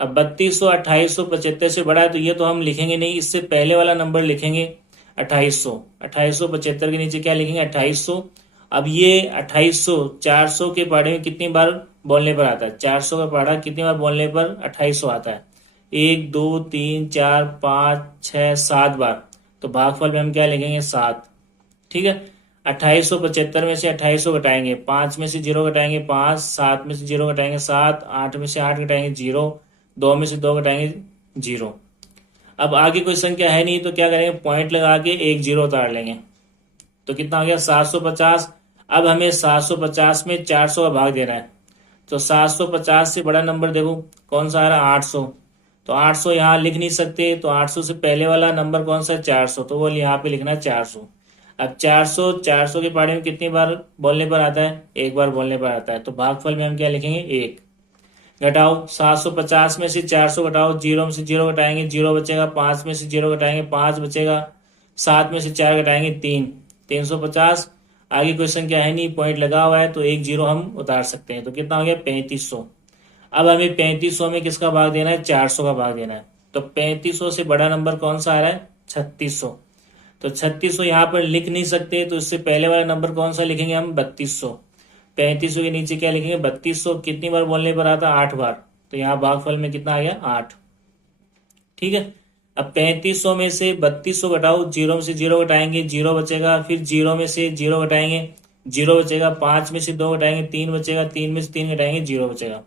अब 3200 2875 से बड़ा है तो ये तो हम लिखेंगे नहीं, इससे पहले वाला नंबर लिखेंगे 2800। 2875 के नीचे क्या लिखेंगे? 2800। अब ये 2800 400 के पहाड़े में कितनी बार बोलने पर आता है? 400 का पहाड़ा कितनी बार बोलने पर 2800 आता है? 1 2 3 4 5 6 7 बार। तो भागफल में हम क्या लिखेंगे? 7। ठीक है। 2875 में से 2800 घटाएंगे, 5 में से 0 घटाएंगे 5, 7 में से 0 घटाएंगे 7, 8 में से 8 घटाएंगे 0, 2 में से 2 घटाएंगे 0। अब आगे कोई संख्या है नहीं तो क्या करेंगे? पॉइंट लगा के एक जीरो उतार लेंगे। तो कितना हो गया? 750। अब हमें 750 में 400 का भाग देना है। तो 750 से बड़ा नंबर देखो कौन सा आ रहा है? 800। तो 800 यहाँ लिख नहीं सकते, तो 800 से पहले वाला नंबर कौन सा है? 400। तो वो यहाँ पे लिखना है 400। अब 400 के पहाड़े में कितनी बार बोलने पर आता है? एक बार बोलने पर आता है। तो भागफल में हम क्या लिखेंगे? 1। घटाओ 750 में से 400 घटाओ, 0 में से 0 घटाएंगे 0 बचेगा, 5 में से 0 घटाएंगे 5 बचेगा, 7 में से 4 घटाएंगे 3, 350। आगे कोई संख्या है नहीं, पॉइंट लगा हुआ है तो एक जीरो हम उतार सकते हैं। तो कितना हो गया? 3500। अब हमें 3500 में किसका भाग देना है? 400 का भाग देना है। तो 3500 से बड़ा नंबर कौन सा आ रहा है? 3600। तो 3600 यहाँ पर लिख नहीं सकते, तो इससे पहले वाला नंबर कौन सा लिखेंगे हम? 3200। 3500 के नीचे क्या लिखेंगे? 3200 कितनी बार बोलने पर आता? 8 बार। तो यहाँ भागफल में कितना आ गया? 8। ठीक है। अब 3500 में से 3200 घटाओ, 0 में से 0 घटाएंगे 0 बचेगा, फिर 0 में से 0 घटाएंगे 0 बचेगा, 5 में से 2 घटाएंगे 3 बचेगा, 3 में से 3 घटाएंगे 0 बचेगा।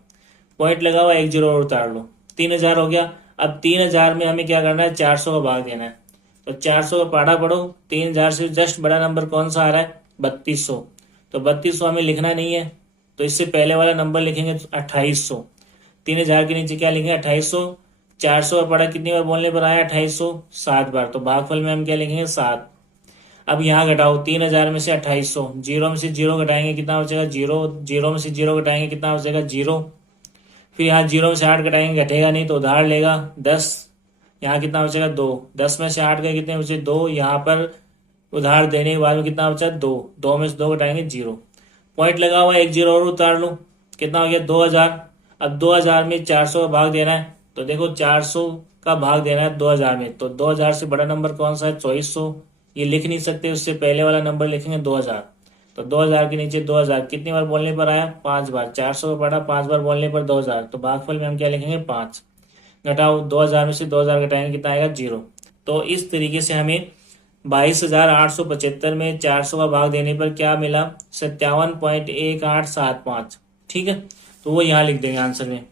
पॉइंट लगा हुआ, एक जीरो और उतार लो। 3000 हो गया। अब 3000 में हमें क्या करना है? 400 का भाग देना है। तो 400 का पहाड़ा पढ़ो, 3000 से जस्ट बड़ा नंबर कौन सा आ रहा है? 3200। तो 3200 हमें लिखना नहीं है, तो इससे पहले वाला नंबर लिखेंगे 2800। 3000 के नीचे क्या लिखेंगे? 2800। 400 का पहाड़ा कितनी बार बोलने पर आया? 2800, 7 बार। तो भागफल में हम क्या लिखेंगे? 7। अब यहाँ घटाओ 3000 में से 2800, 0 में से 0 घटाएंगे कितना बचेगा? 0, 0 में से 0 घटाएंगे कितना बचेगा? 0। फिर यहाँ 0 में से 8 घटाएंगे, घटेगा नहीं तो उधार लेगा 10। यहाँ कितना बचेगा? 2। 10 में से 8 गए कितने बचे? 2। यहाँ पर उधार देने के बाद में कितना बचा? 2। 2 में से 2 घटाएंगे 0। पॉइंट लगा हुआ, एक जीरो और उतार लो। कितना हो गया? 2000। अब 2000 में 400 का भाग देना है, तो देखो 400 का भाग देना है 2000 में, तो 2000 से बड़ा नंबर कौन सा है? 2400। ये लिख नहीं सकते, उससे पहले वाला नंबर लिखेंगे 2000। तो 2000 के नीचे 2000 कितनी बार बोलने पर आया? 5 बार। 400 का पड़ा 5 बार बोलने पर 2000। तो भागफल में हम क्या लिखेंगे? 5। घटाओ 2000 में से 2000 घटाएंगे कितना आएगा? 0। तो इस तरीके से हमें 22,875 में 400 का भाग देने पर क्या मिला? 57.1875। ठीक है। तो वो यहाँ लिख देंगे आंसर में।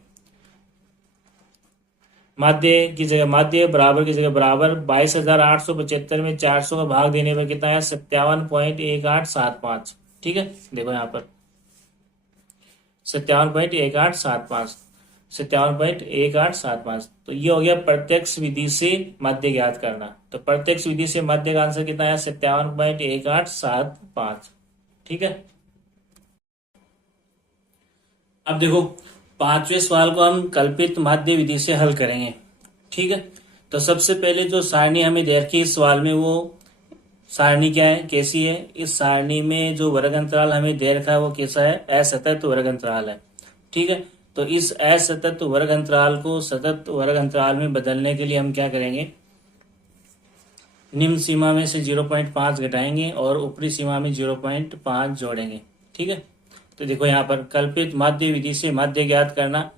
माध्य की जगह माध्य, बराबर की जगह बराबर। 22,875 में 400 का भाग देने पर कितना है? 57.1875। ठीक है। देखो यहाँ पर 57.1875, 57.1875। तो ये हो गया प्रत्यक्ष विधि से माध्य ज्ञात करना। तो प्रत्यक्ष विधि से माध्य का आंसर कितना है? 57.1875। ठीक है। अब देखो 5वें सवाल को हम कल्पित माध्य विधि से हल करेंगे। ठीक है। तो सबसे पहले जो सारणी हमें दे रखी है इस सवाल में, वो सारणी क्या है, कैसी है? इस सारणी में जो वर्ग अंतराल हमें दे रखा है वो कैसा है? असतत वर्ग अंतराल है। ठीक है। तो इस असतत वर्ग अंतराल को सतत वर्ग अंतराल में बदलने के लिए हम क्या करेंगे? निम्न सीमा में से 0.5 घटाएंगे और ऊपरी सीमा में 0.5 जोड़ेंगे। ठीक है। तो देखो यहाँ पर कल्पित माध्य विधि से माध्य ज्ञात करना,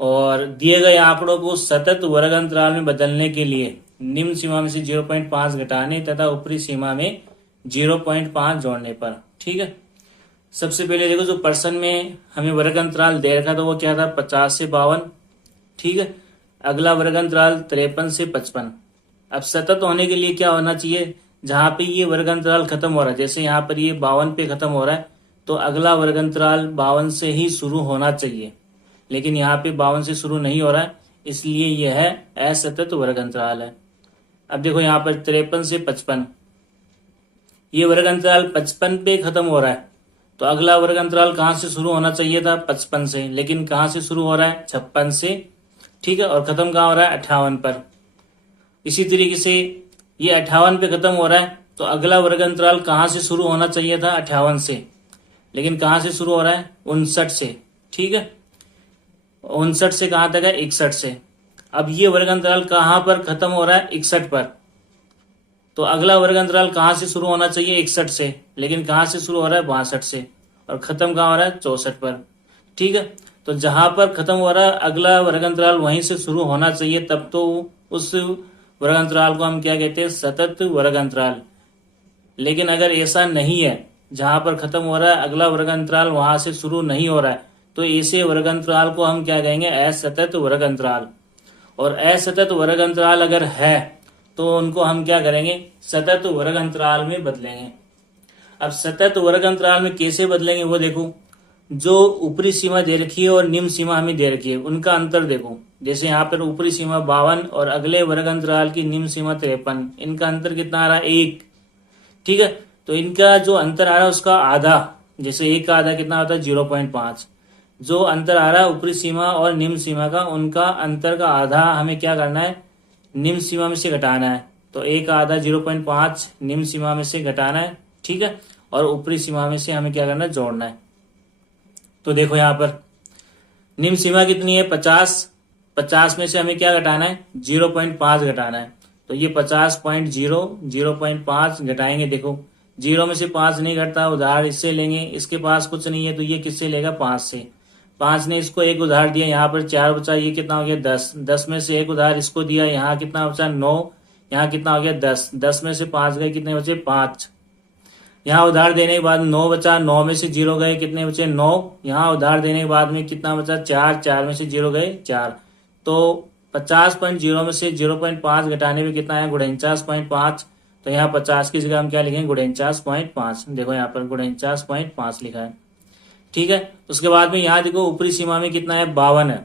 और दिए गए आंकड़ों को सतत वर्ग अंतराल में बदलने के लिए निम्न सीमा में से 0.5 घटाने तथा ऊपरी सीमा में 0.5 जोड़ने पर। ठीक है। सबसे पहले देखो जो प्रश्न में हमें वर्ग अंतराल दे रखा था वो क्या था? 50 से 52। ठीक है। अगला वर्ग अंतराल 53 से 55। अब सतत होने के लिए क्या होना चाहिए? जहां पे ये वर्ग अंतराल खत्म हो रहा है, जैसे यहाँ पर ये 52 पे खत्म हो रहा है, तो अगला वर्ग अंतराल 52 से ही शुरू होना चाहिए, लेकिन यहाँ पे 52 से शुरू नहीं हो रहा है, इसलिए यह है असतत वर्ग अंतराल है। अब देखो यहाँ पर 53 से 55, ये वर्ग अंतराल 55 पे खत्म हो रहा है, तो अगला वर्ग अंतराल कहां से शुरू होना चाहिए था? 55 से, लेकिन कहां से शुरू हो रहा है? 56 से। ठीक है। और खत्म कहां हो रहा है? 58 पर। इसी तरीके से ये 58 पे खत्म हो रहा है, तो अगला वर्ग अंतराल कहां से शुरू होना चाहिए था? 58 से, लेकिन कहाँ से शुरू हो रहा है? 59 से। ठीक है, 59 से कहाँ तक है? 61 से। अब ये वर्ग अंतराल कहाँ पर खत्म हो रहा है? 61 पर। तो अगला वर्ग अंतराल कहाँ से शुरू होना चाहिए? 61 से, लेकिन कहाँ से शुरू हो रहा है? 62 से, और खत्म कहाँ हो रहा है? 64 पर। ठीक है, तो जहां पर खत्म हो रहा है अगला वर्ग अंतराल वहीं से शुरू होना चाहिए, तब तो उस वर्ग अंतराल को हम क्या कहते हैं? सतत वर्ग अंतराल। लेकिन अगर ऐसा नहीं है, जहां पर खत्म हो रहा है अगला वर्ग अंतराल वहां से शुरू नहीं हो रहा है, तो ऐसे वर्ग अंतराल को हम क्या कहेंगे? असतत वर्ग अंतराल। और असतत वर्ग अंतराल अगर है तो उनको हम क्या करेंगे? सतत वर्ग अंतराल में बदलेंगे। अब सतत वर्ग अंतराल में कैसे बदलेंगे वो देखो। जो ऊपरी सीमा दे रखी है और निम्न सीमा हमें दे रखी है, उनका अंतर देखो। जैसे यहाँ पर ऊपरी सीमा 52 और अगले वर्ग अंतराल की निम्न सीमा 53, इनका अंतर कितना आ रहा है? 1। ठीक है, तो इनका जो अंतर आ रहा है उसका आधा, जैसे 1 का आधा कितना होता है? 0.5। जो अंतर आ रहा है ऊपरी सीमा और निम्न सीमा का, उनका अंतर का आधा हमें क्या करना है? निम्न सीमा में से घटाना है। तो 1 का आधा 0.5 निम्न सीमा में से घटाना है। ठीक है, और ऊपरी सीमा में से हमें क्या करना है? जोड़ना है। तो देखो यहाँ पर निम्न सीमा कितनी है? 50। 50 में से हमें क्या घटाना है? 0.5 घटाना है। तो ये 50.0 0.5 घटाएंगे। देखो 0 में से 5 नहीं घटता, उधार इससे लेंगे। इसके पास कुछ नहीं है तो ये किससे लेगा? 5 से। 5 ने इसको एक उधार दिया, यहाँ पर 4 बचा, ये कितना हो गया? 10। 10 में से एक उधार इसको दिया, यहाँ कितना बचा? 9। यहाँ कितना हो गया? 10। 10 में से 5 गए, कितने बचे? 5। यहाँ उधार देने के बाद 9 बचा, 9 में से 0 गए, कितने बचे? 9। यहाँ उधार देने के बाद में कितना बचा? 4। 4 में से 0 गए, 4। तो 50.0 में से 0.5 घटाने में कितना है? 49.5। तो यहाँ 50 की जगह हम क्या लिखेंगे? 49.5। देखो यहाँ पर 49.5 लिखा है। ठीक है, उसके बाद में यहाँ देखो ऊपरी सीमा में कितना है? 52 है।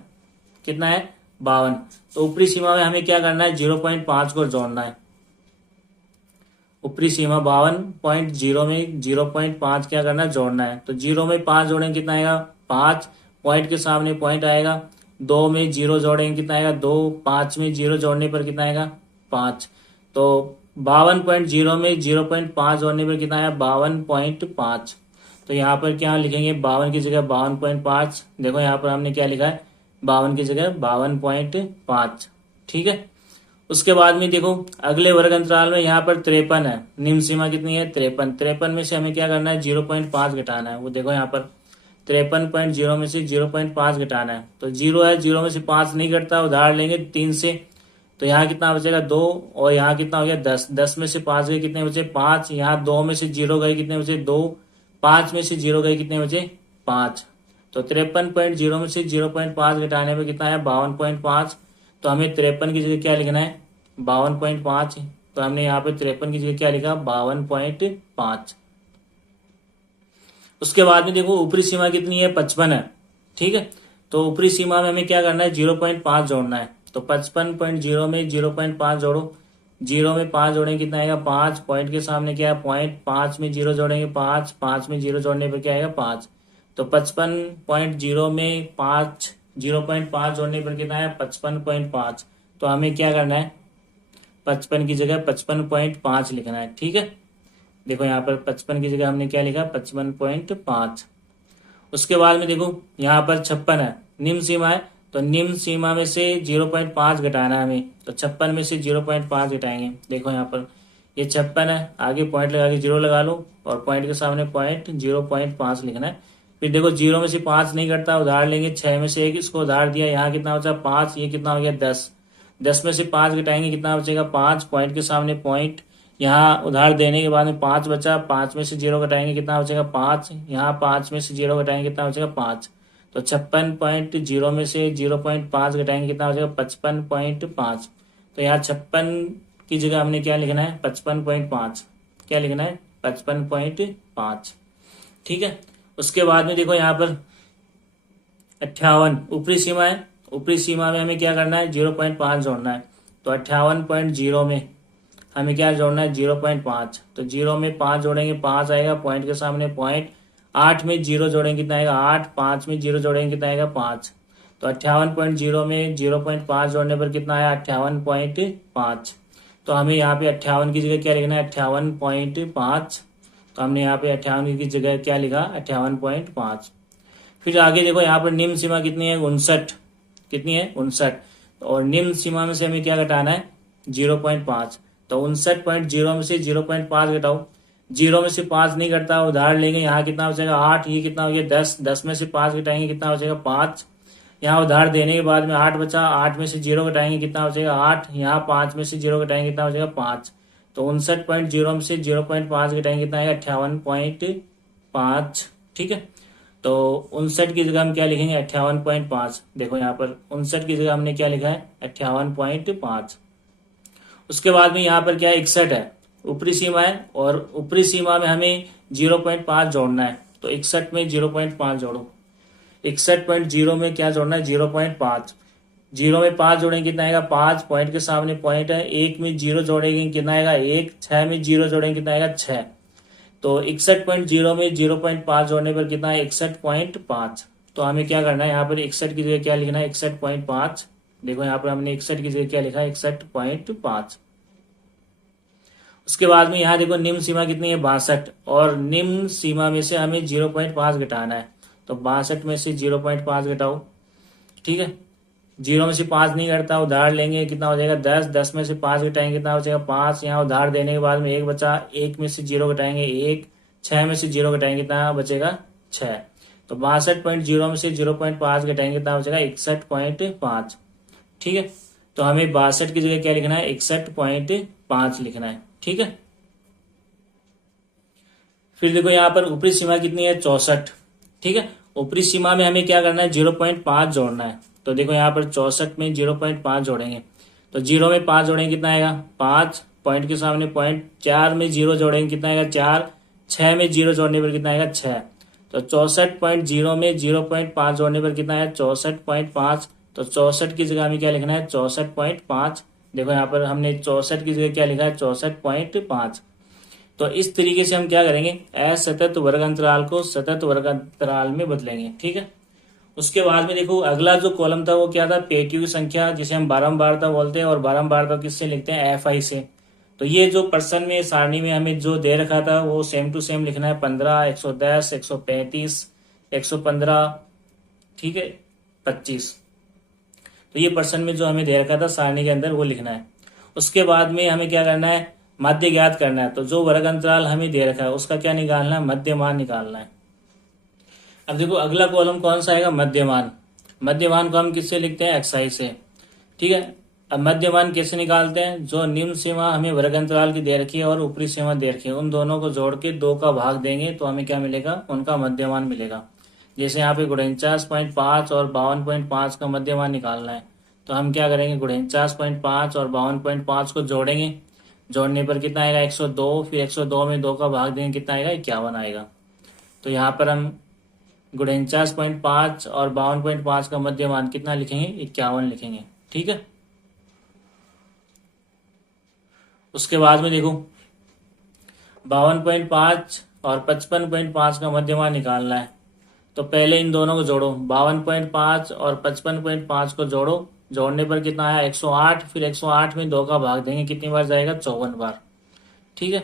कितना है? 52। तो ऊपरी सीमा में हमें क्या करना है? 0.5 को जोड़ना है। ऊपरी सीमा 52.0 में 0.5 क्या करना है? जोड़ना है। तो 0 में 5 जोड़ेंगे, कितना आएगा? 5। पॉइंट के सामने पॉइंट आएगा। 2 में 0 जोड़ेंगे, कितना आएगा? 2। 5 में 0 जोड़ने पर कितना आएगा? 5। तो 52.0 में 0.5 जोड़ने पर कितना आया? 52.5। तो यहाँ पर क्या लिखेंगे? 52 की जगह 52.5। देखो यहाँ पर हमने क्या लिखा है? 52 की जगह 52.5। ठीक है, उसके बाद में देखो अगले वर्ग अंतराल में यहाँ पर 53 है। निम्न सीमा कितनी है? 53। 53 में से हमें क्या करना है? 0.5 घटाना है। वो देखो यहाँ पर 53.0 में से 0.5 घटाना है। तो 0 है, 0 में से 5 नहीं घटता, उधार लेंगे 3 से। तो यहाँ कितना बचेगा? 2। और यहाँ कितना हो गया? 10। 10 में से 5 गए, कितने बचे? 5। यहाँ 2 में से 0 गए, कितने बचे? 2। 5 में से 0 गए, कितने बचे? 5। तो 53.0 में से 0.5 घटाने में कितना है? 52.5। तो हमें 53 की जगह क्या लिखना है? 52.5। तो हमने यहाँ पे 53 की जगह क्या लिखा? 52.5। उसके बाद में देखो ऊपरी सीमा कितनी है? 55 है। ठीक है, तो ऊपरी सीमा में हमें क्या करना है? 0.5 जोड़ना है। तो 55.0 में 0.5 जोड़ो। 0 में 5 जोड़ेंगे, कितना आएगा? 5। पॉइंट के सामने क्या है? पॉइंट। 5 में 0 जोड़ेंगे, 5। 5 में 0 जोड़ने पर क्या आएगा? 5। तो 55.0 में 5 0.5 जोड़ने पर कितना है? 55.5। तो हमें क्या करना है? 55 की जगह 55.5 लिखना है। ठीक है, देखो यहाँ पर 55 की जगह हमने क्या लिखा? 55.5। उसके बाद में देखो यहाँ पर 56 है, निम्न सीमा है। तो निम्न सीमा में से 0.5 घटाना है हमें। तो 56 में से 0.5 घटाएंगे। देखो यहाँ पर ये 56 है, आगे पॉइंट लगा के 0 लगा लो, और पॉइंट के सामने पॉइंट 0.5 लिखना है। फिर देखो 0 में से 5 नहीं घटता, उधार लेंगे। 6 में से 1 इसको उधार दिया, यहाँ कितना बचा? 5। ये कितना हो गया? 10। 10 में से 5 घटाएंगे, कितना बचेगा? 5। पॉइंट के सामने पॉइंट, यहाँ उधार देने के बाद में 5 बचा। 5 में से 0 घटाएंगे, कितना बचेगा? 5। यहाँ 5 में से 0 घटाएंगे, कितना बचेगा? 5। तो 56.0 में से 0.5 घटाएंगे, कितना बचेगा? 55.5। तो यहाँ 56 की जगह हमने क्या लिखना है? 55.5। क्या लिखना है? 55.5। ठीक है, उसके बाद में देखो यहाँ पर 58 ऊपरी सीमा है। ऊपरी सीमा में हमें क्या करना है? 0.5 जोड़ना है। तो 58.0 में हमें क्या जोड़ना है? 0.5। तो 0 में 5 जोड़ेंगे, 5 आएगा। पॉइंट के सामने पॉइंट। 8 में 0 जोड़ेंगे, कितना आएगा? 8। 5 में 0 जोड़ेंगे, कितना आएगा? 5। तो 58.0 में 0.5 जोड़ने पर कितना आया? 58.5। तो हमें यहाँ पे 58 की जगह क्या लिखना है? 58.5। तो हमने यहाँ पे 58 की जगह क्या लिखा, 58.5। फिर आगे देखो यहाँ पर निम्न सीमा कितनी है, 59। कितनी है, 59। और निम्न सीमा में से हमें क्या घटाना है, 0.5। तो 59.0 में से 0.5 घटाओ। 0 में से 5 नहीं घटता, उधार लेंगे, यहाँ कितना बचेगा 8, ये कितना हो गया 10। 10 में से 5 घटाएंगे कितना बचेगा 5। यहाँ उधार देने के बाद में 8 बचा, 8 में से 0 घटाएंगे कितना बचेगा 8। यहाँ 5 में से 0 घटाएंगे कितना बचेगा 5। तो 59.0 में से 0.5 घटाएंगे कितना आएगा, 58.5। ठीक है, तो 59 की जगह हम क्या लिखेंगे, 58.5। देखो यहाँ पर 59 की जगह हमने क्या लिखा है, 58.5। उसके बाद में यहाँ पर क्या है, 61 है, ऊपरी सीमा है, और ऊपरी सीमा में हमें 0.5 जोड़ना है। तो 61 में 0.5 जोड़ो। 61.0 में क्या जोड़ना है, 0.5। 0 में 5 जोड़ेंगे कितना आएगा 5, पॉइंट के सामने पॉइंट है। 1 में 0 जोड़ेंगे कितना आएगा 1। 6 में 0 जोड़ेंगे कितना आएगा 6। तो 61.0 में 0.5 जोड़ने पर कितना है, 61.5। तो हमें क्या करना है, यहाँ पर 61 की जगह क्या लिखना है, 61.5। देखो यहाँ पर हमने 61 की जगह क्या लिखा है, 61.5। उसके बाद में यहाँ देखो निम्न सीमा कितनी है, 62। और निम्न सीमा में से हमें 0.5 घटाना है। तो 62 में से 0.5 घटाओ। ठीक है, 0 में से 5 नहीं घटता, उधार लेंगे कितना हो जाएगा 10। 10 में से 5 घटाएंगे कितना हो जाएगा 5। यहाँ उधार देने के बाद में 1 बचा, 1 में से 0 घटाएंगे 1। 6 में से 0 घटाएंगे कितना बचेगा 6। तो 62.0 में से 0.5 घटाएंगे कितना बचेगा 61.5। ठीक है, तो हमें 62 की जगह क्या लिखना है, 61.5 लिखना है। ठीक है, फिर देखो यहाँ पर ऊपरी सीमा कितनी है, 64। ठीक है, ऊपरी सीमा में हमें क्या करना है, 0.5 जोड़ना है। तो देखो यहाँ पर 64 में 0.5 जोड़ेंगे। तो 0 में 5 जोड़ेंगे कितना आएगा 5, पॉइंट के सामने पॉइंट। 4 में 0 जोड़ेंगे कितना आएगा 4। 6 में 0 जोड़ने पर कितना आएगा 6। तो 64.0 में 0.5 जोड़ने पर कितना है 64.5। तो 64 की जगह हमें क्या लिखना है, 64.5। देखो यहाँ पर हमने 64 की जगह क्या लिखा है, 64.5। तो इस तरीके से हम क्या करेंगे, असतत वर्ग अंतराल को सतत वर्ग अंतराल में बदलेंगे। ठीक है, उसके बाद में देखो अगला जो कॉलम था वो क्या था, पेटियों की संख्या, जिसे हम बारंबारता बोलते हैं। और बारंबारता किससे लिखते हैं, FI से। तो ये जो प्रश्न में सारणी में हमें जो दे रखा था वो सेम टू सेम लिखना है, 15, 110, 135, 115, ठीक है 25। तो ये प्रश्न में जो हमें दे रखा था सारणी के अंदर वो लिखना है। उसके बाद में हमें क्या करना है, मध्य ज्ञात करना है। तो जो वर्ग अंतराल हमें दे रखा है उसका क्या निकालना है, मध्यमान निकालना है। अब देखो अगला कॉलम कौन सा आएगा, मध्यमान। मध्यमान को हम किससे लिखते हैं, XI से। ठीक है, अब मध्यमान कैसे निकालते हैं, जो निम्न सीमा हमें वर्ग अंतराल की दे रखी है और ऊपरी सीमा दे रखी है, उन दोनों को जोड़ के 2 का भाग देंगे तो हमें क्या मिलेगा, उनका मध्यमान मिलेगा। जैसे यहाँ पे 49.5 और 52.5 का मध्यमान निकालना है। तो हम क्या करेंगे, 49.5 और 52.5 को जोड़ेंगे। जोड़ने पर कितना आएगा 102। फिर 102 में 2 का भाग देंगे कितना आएगा 51 आएगा। तो यहाँ पर हम 49.5 और 52.5 का मध्यमान कितना लिखेंगे, 51 लिखेंगे। ठीक है, उसके बाद में देखो 52.5 और 55.5 का मध्यमान निकालना है। तो पहले इन दोनों को जोड़ो, 52.5 और 55.5 को जोड़ो। जोड़ने पर कितना आया 108। फिर 108 में 2 का भाग देंगे कितनी बार जाएगा, 54 बार। ठीक है,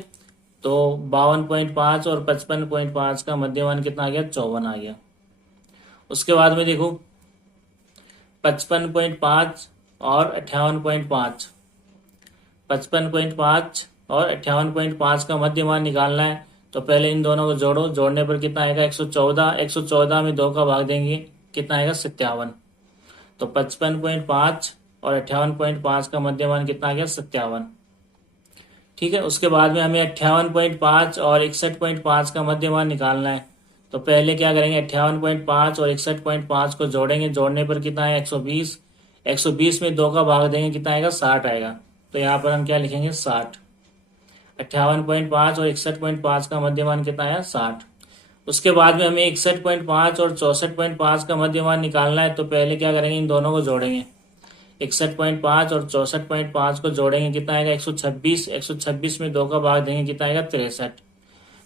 तो 52.5 और 55.5 का मध्यमान कितना आ गया, 54 आ गया। उसके बाद में देखो 55.5 और 58.5। 55.5 और 58.5 का मध्यमान निकालना है। तो पहले इन दोनों को जोड़ो। जोड़ने पर कितना आएगा 114। 114 में 2 का भाग देंगे कितना आएगा 57। तो 55.5 और 58.5 का मध्यमान कितना आ गया 57। ठीक है, उसके बाद में हमें 58.5 और 61.5 का मध्यमान निकालना है। तो पहले क्या करेंगे, 58.5 और 61.5 को जोड़ेंगे। जोड़ने पर कितना है 120। 120 में 2 का भाग देंगे कितना आएगा 60 आएगा। तो यहाँ पर हम क्या लिखेंगे 60। 58.5 और 61.5 का मध्यमान कितना आया 60। उसके बाद में हमें 61.5 और 64.5 का मध्यमान निकालना है। तो पहले क्या करेंगे, इन दोनों को जोड़ेंगे। 61.5 और 64.5 को जोड़ेंगे कितना आएगा 126। 126 में 2 का भाग देंगे कितना आएगा 63।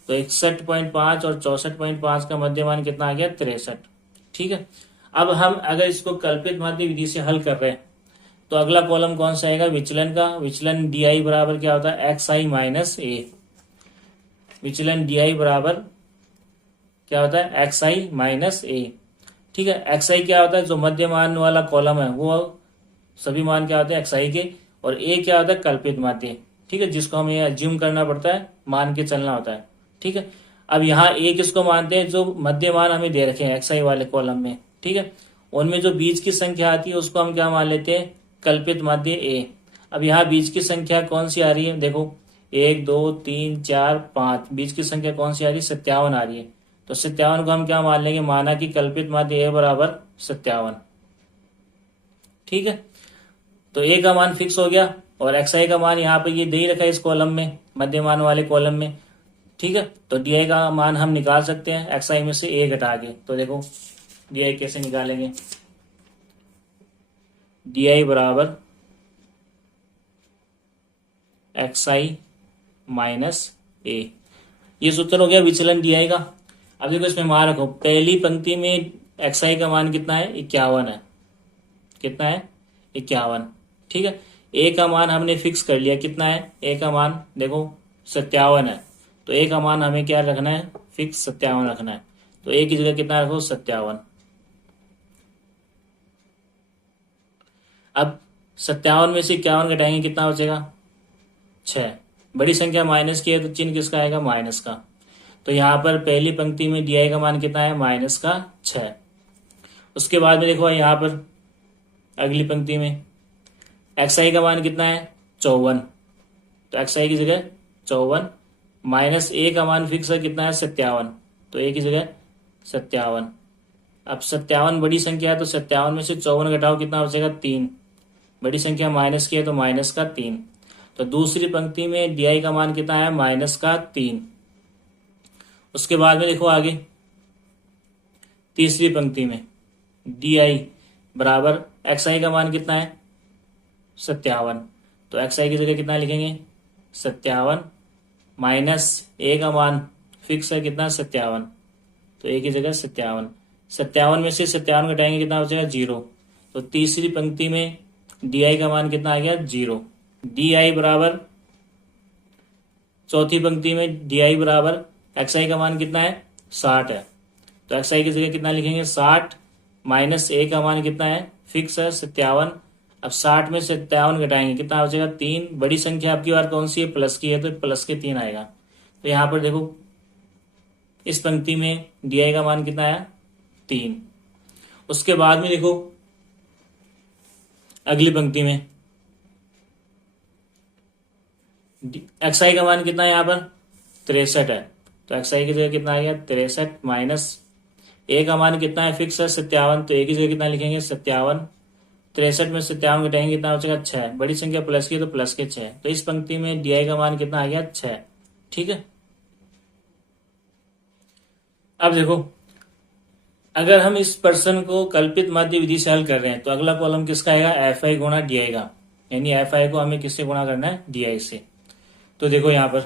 तो 61.5 और 64.5 का मध्यमान कितना आ गया 63। ठीक है, अब हम अगर इसको कल्पित माध्य विधि से हल कर रहे हैं तो अगला कॉलम कौन सा आएगा, विचलन का। विचलन DI बराबर क्या होता है, XI माइनस A। विचलन डी आई बराबर क्या होता है, एक्स आई माइनस ए। ठीक है, एक्स आई क्या होता है, जो मध्य मान वाला कॉलम है वो सभी मान क्या होते हैं एक्स आई के, और ए क्या होता है, कल्पित माध्य। ठीक है, जिसको हमें अज्यूम करना पड़ता है, मान के चलना होता है। ठीक है, अब यहाँ ए किसको मानते हैं, जो मध्य मान हमें दे रखे हैं एक्स आई वाले कॉलम में। ठीक है, उनमें जो बीच की संख्या आती है उसको हम क्या मान लेते हैं, कल्पित माध्य ए। अब यहाँ बीच की संख्या कौन सी आ रही है, देखो 1 2 3 4 5, बीच की संख्या कौन सी आ रही है, 57 आ रही है। तो 57 को हम क्या मान लेंगे, माना कि कल्पित माध्य ए बराबर 57। ठीक है, तो ए का मान फिक्स हो गया, और एक्स आई का मान यहाँ पे ये दे ही रखा है इस कॉलम में, मध्य मान वाले कॉलम में। ठीक है, तो डी आई का मान हम निकाल सकते हैं एक्स आई में से ए घटा के। तो देखो डी आई कैसे निकालेंगे, डी आई बराबर एक्स आई माइनस ए, ये सूत्र हो गया विचलन डी आई का। अब देखो इसमें मान रखो, पहली पंक्ति में एक्स आई का मान कितना है, 51 है। कितना है, 51। ठीक है, ए का मान हमने फिक्स कर लिया, कितना है, ए का मान देखो 57 है। तो ए का मान हमें क्या रखना है, फिक्स 57 रखना है। तो ए की जगह कितना रखो, 57। अब 57 में से 51 घटाएंगे, कितना बचेगा, 6। बड़ी संख्या माइनस की है तो चिन्ह किसका आएगा, माइनस का। तो यहाँ पर पहली पंक्ति में डी आई का मान कितना है, माइनस का 6। उसके बाद में देखो यहाँ पर अगली पंक्ति में एक्स आई का मान कितना है, 54। तो एक्स आई की जगह 54, माइनस ए का मान फिक्स है कितना है, 57। तो ए की जगह 57। अब 57 बड़ी संख्या है, तो 57 में से 54 घटाओ, कितना बचेगा, 3। बड़ी संख्या माइनस की है तो माइनस का 3। तो दूसरी पंक्ति में डी आई का मान कितना है, माइनस का 3। उसके बाद में देखो आगे तीसरी पंक्ति में डी आई बराबर एक्स आई का मान कितना है, 57। तो एक्स आई की जगह कितना लिखेंगे, 57, माइनस ए का मान फिक्स है कितना, 57। तो ए की जगह 57। 57 में से 57 घटाएंगे, कितना बचेगा, 0। तो तीसरी पंक्ति में डी आई का मान कितना आ गया, 0। डी आई बराबर चौथी पंक्ति में डी आई बराबर एक्स आई का मान कितना है, 60 है। तो एक्स आई की जगह कितना लिखेंगे, 60, माइनस ए का मान कितना है, फिक्स है 57। अब 60 में 57 घटाएंगे, कितना बचेगा, 3। बड़ी संख्या आपकी बार कौन सी है, प्लस की है, तो प्लस के 3 आएगा। तो यहाँ पर देखो इस पंक्ति में डी आई का मान कितना आया, 3। उसके बाद में देखो अगली पंक्ति में एक्स आई का मान कितना है, यहाँ पर 63 है। तो एक्स आई की जगह कितना आ गया, 63, माइनस ए का मान कितना है, फिक्स है 57। तो ए की जगह कितना लिखेंगे, 57। 63 में 57 घटाएंगे, कितना बचेगा, 6। बड़ी संख्या प्लस की तो प्लस के 6। तो इस पंक्ति में डी आई का मान कितना आ गया, 6। ठीक है, अब देखो अगर हम इस प्रश्न को कल्पित माध्य विधि से हल कर रहे हैं तो अगला कॉलम किसका आएगा, एफ आई गुणा डी आई का। यानी एफ आई को हमें किससे गुणा करना है, डी आई से। तो देखो यहाँ पर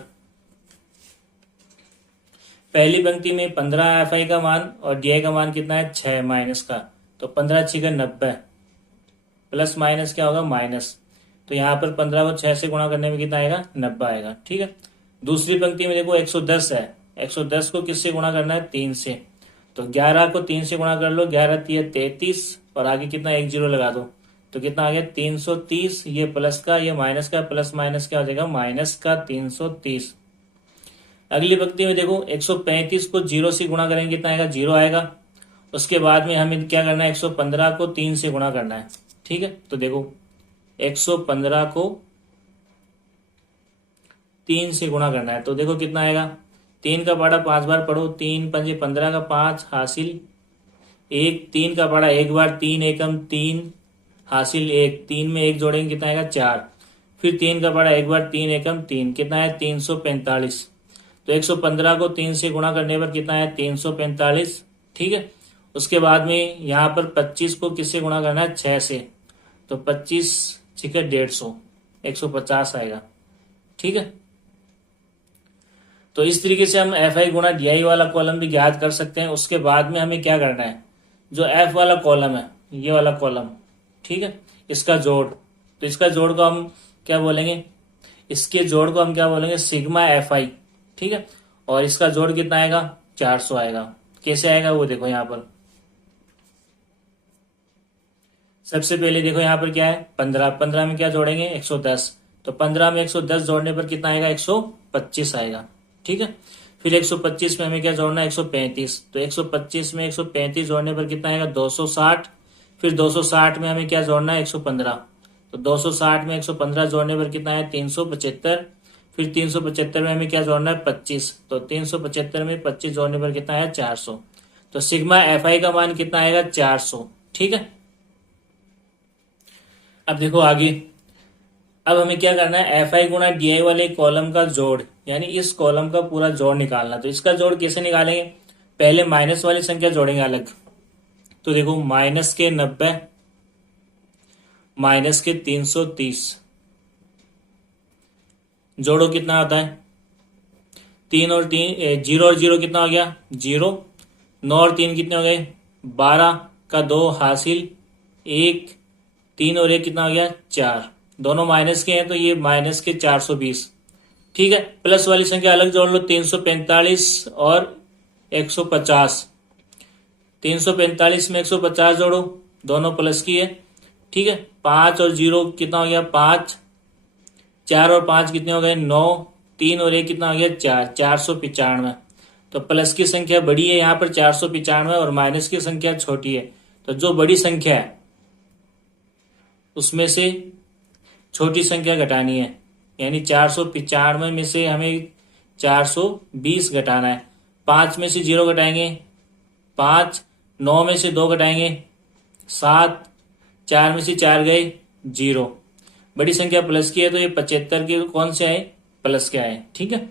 पहली पंक्ति में 15 एफ आई का मान और डी आई का मान कितना है, 6 माइनस का। तो 15 6 90, प्लस माइनस क्या होगा, माइनस। तो यहाँ पर 15 को 6 से गुणा करने में कितना आएगा, 90 आएगा। ठीक है, दूसरी पंक्ति में देखो 110 है, 110 को किससे गुणा करना है, 3 से। तो 11 को 3 से गुणा कर लो, 11 3 33, और आगे कितना, 1 0 लगा दो। तो कितना आ गया, 330। ये प्लस का, ये माइनस का, प्लस माइनस क्या हो जाएगा, माइनस का 330। अगली पंक्ति में देखो 135 को 0 से गुणा करेंगे, कितना आएगा, 0 आएगा। उसके बाद में हमें क्या करना है, 115 को 3 से गुणा करना है। ठीक है, तो देखो 115 को 3 से गुणा करना है। तो देखो कितना आएगा, 3 का पाड़ा 5 बार पढ़ो, 3 पंजे 15 का 5 हासिल 1, 3 का पाड़ा 1 बार, 3 एकम 3 हासिल 1, 3 में 1 जोड़ेंगे, कितना आएगा, 4। फिर 3 का पाड़ा 1 बार, 3 एकम 3, कितना है, 345। तो 115 को 3 से गुणा करने पर कितना है, 345। ठीक है, उसके बाद में यहाँ पर 25 को किससे गुणा करना है, 6 से। तो 25 6 150, 150 आएगा। ठीक है, तो इस तरीके से हम एफ आई गुणा डी आई वाला कॉलम भी ज्ञात कर सकते हैं। उसके बाद में हमें क्या करना है, जो एफ वाला कॉलम है, ये वाला कॉलम, ठीक है, इसका जोड़। तो इसका जोड़ को हम क्या बोलेंगे, इसके जोड़ को हम क्या बोलेंगे, सिग्मा एफ आई। ठीक है, और इसका जोड़ कितना आएगा, 400 आएगा। कैसे आएगा वो देखो यहाँ पर। सबसे पहले देखो यहाँ पर क्या है, 15, 15 में क्या जोड़ेंगे, 110। तो 15 में 110 जोड़ने पर कितना आएगा, 125 आएगा। ठीक है, फिर 125 में हमें क्या जोड़ना है, 135। तो 125 में 135 जोड़ने पर कितना आएगा, 260। फिर 260 में हमें क्या जोड़ना है, 115। तो 260 में 115 जोड़ने पर कितना है, 375। फिर 375 में हमें क्या जोड़ना है, 25। तो 375 में 25 जोड़ने पर कितना है, 400। तो सिग्मा एफ आई का मान कितना आएगा, 400। ठीक है, अब देखो आगे। अब हमें क्या करना है, एफ आई गुणा डी आई वाले कॉलम का जोड़, यानी इस कॉलम का पूरा जोड़ निकालना। तो इसका जोड़ कैसे निकालेंगे, पहले माइनस वाली संख्या जोड़ेंगे अलग। तो देखो -90 -330 जोड़ो कितना आता है, 3 और 3 जीरो और जीरो कितना हो गया, 0। 9 और 3 कितने हो गए, 12 का 2 हासिल 1। 3 और 1 कितना हो गया, 4। दोनों माइनस के हैं तो ये माइनस के 420। ठीक है, प्लस वाली संख्या अलग जोड़ लो, 345 और 150। 345 में 150 जोड़ो, दोनों प्लस की है। ठीक है, 5 और 0 कितना हो गया, 5। 4 और 5 कितने हो गए, 9। 3 और 1 कितना हो गया, 4। 495। तो प्लस की संख्या बड़ी है यहाँ पर 495 और माइनस की संख्या छोटी है। तो जो बड़ी संख्या है उसमें से छोटी संख्या घटानी है, यानी 495 में से हमें 420 घटाना है। 5 में से 0 घटाएंगे 5, 9 में से 2 घटाएंगे 7, 4 में से 4 गए 0। बड़ी संख्या प्लस की है तो ये 75 के कौन से आए, प्लस के आए। ठीक है,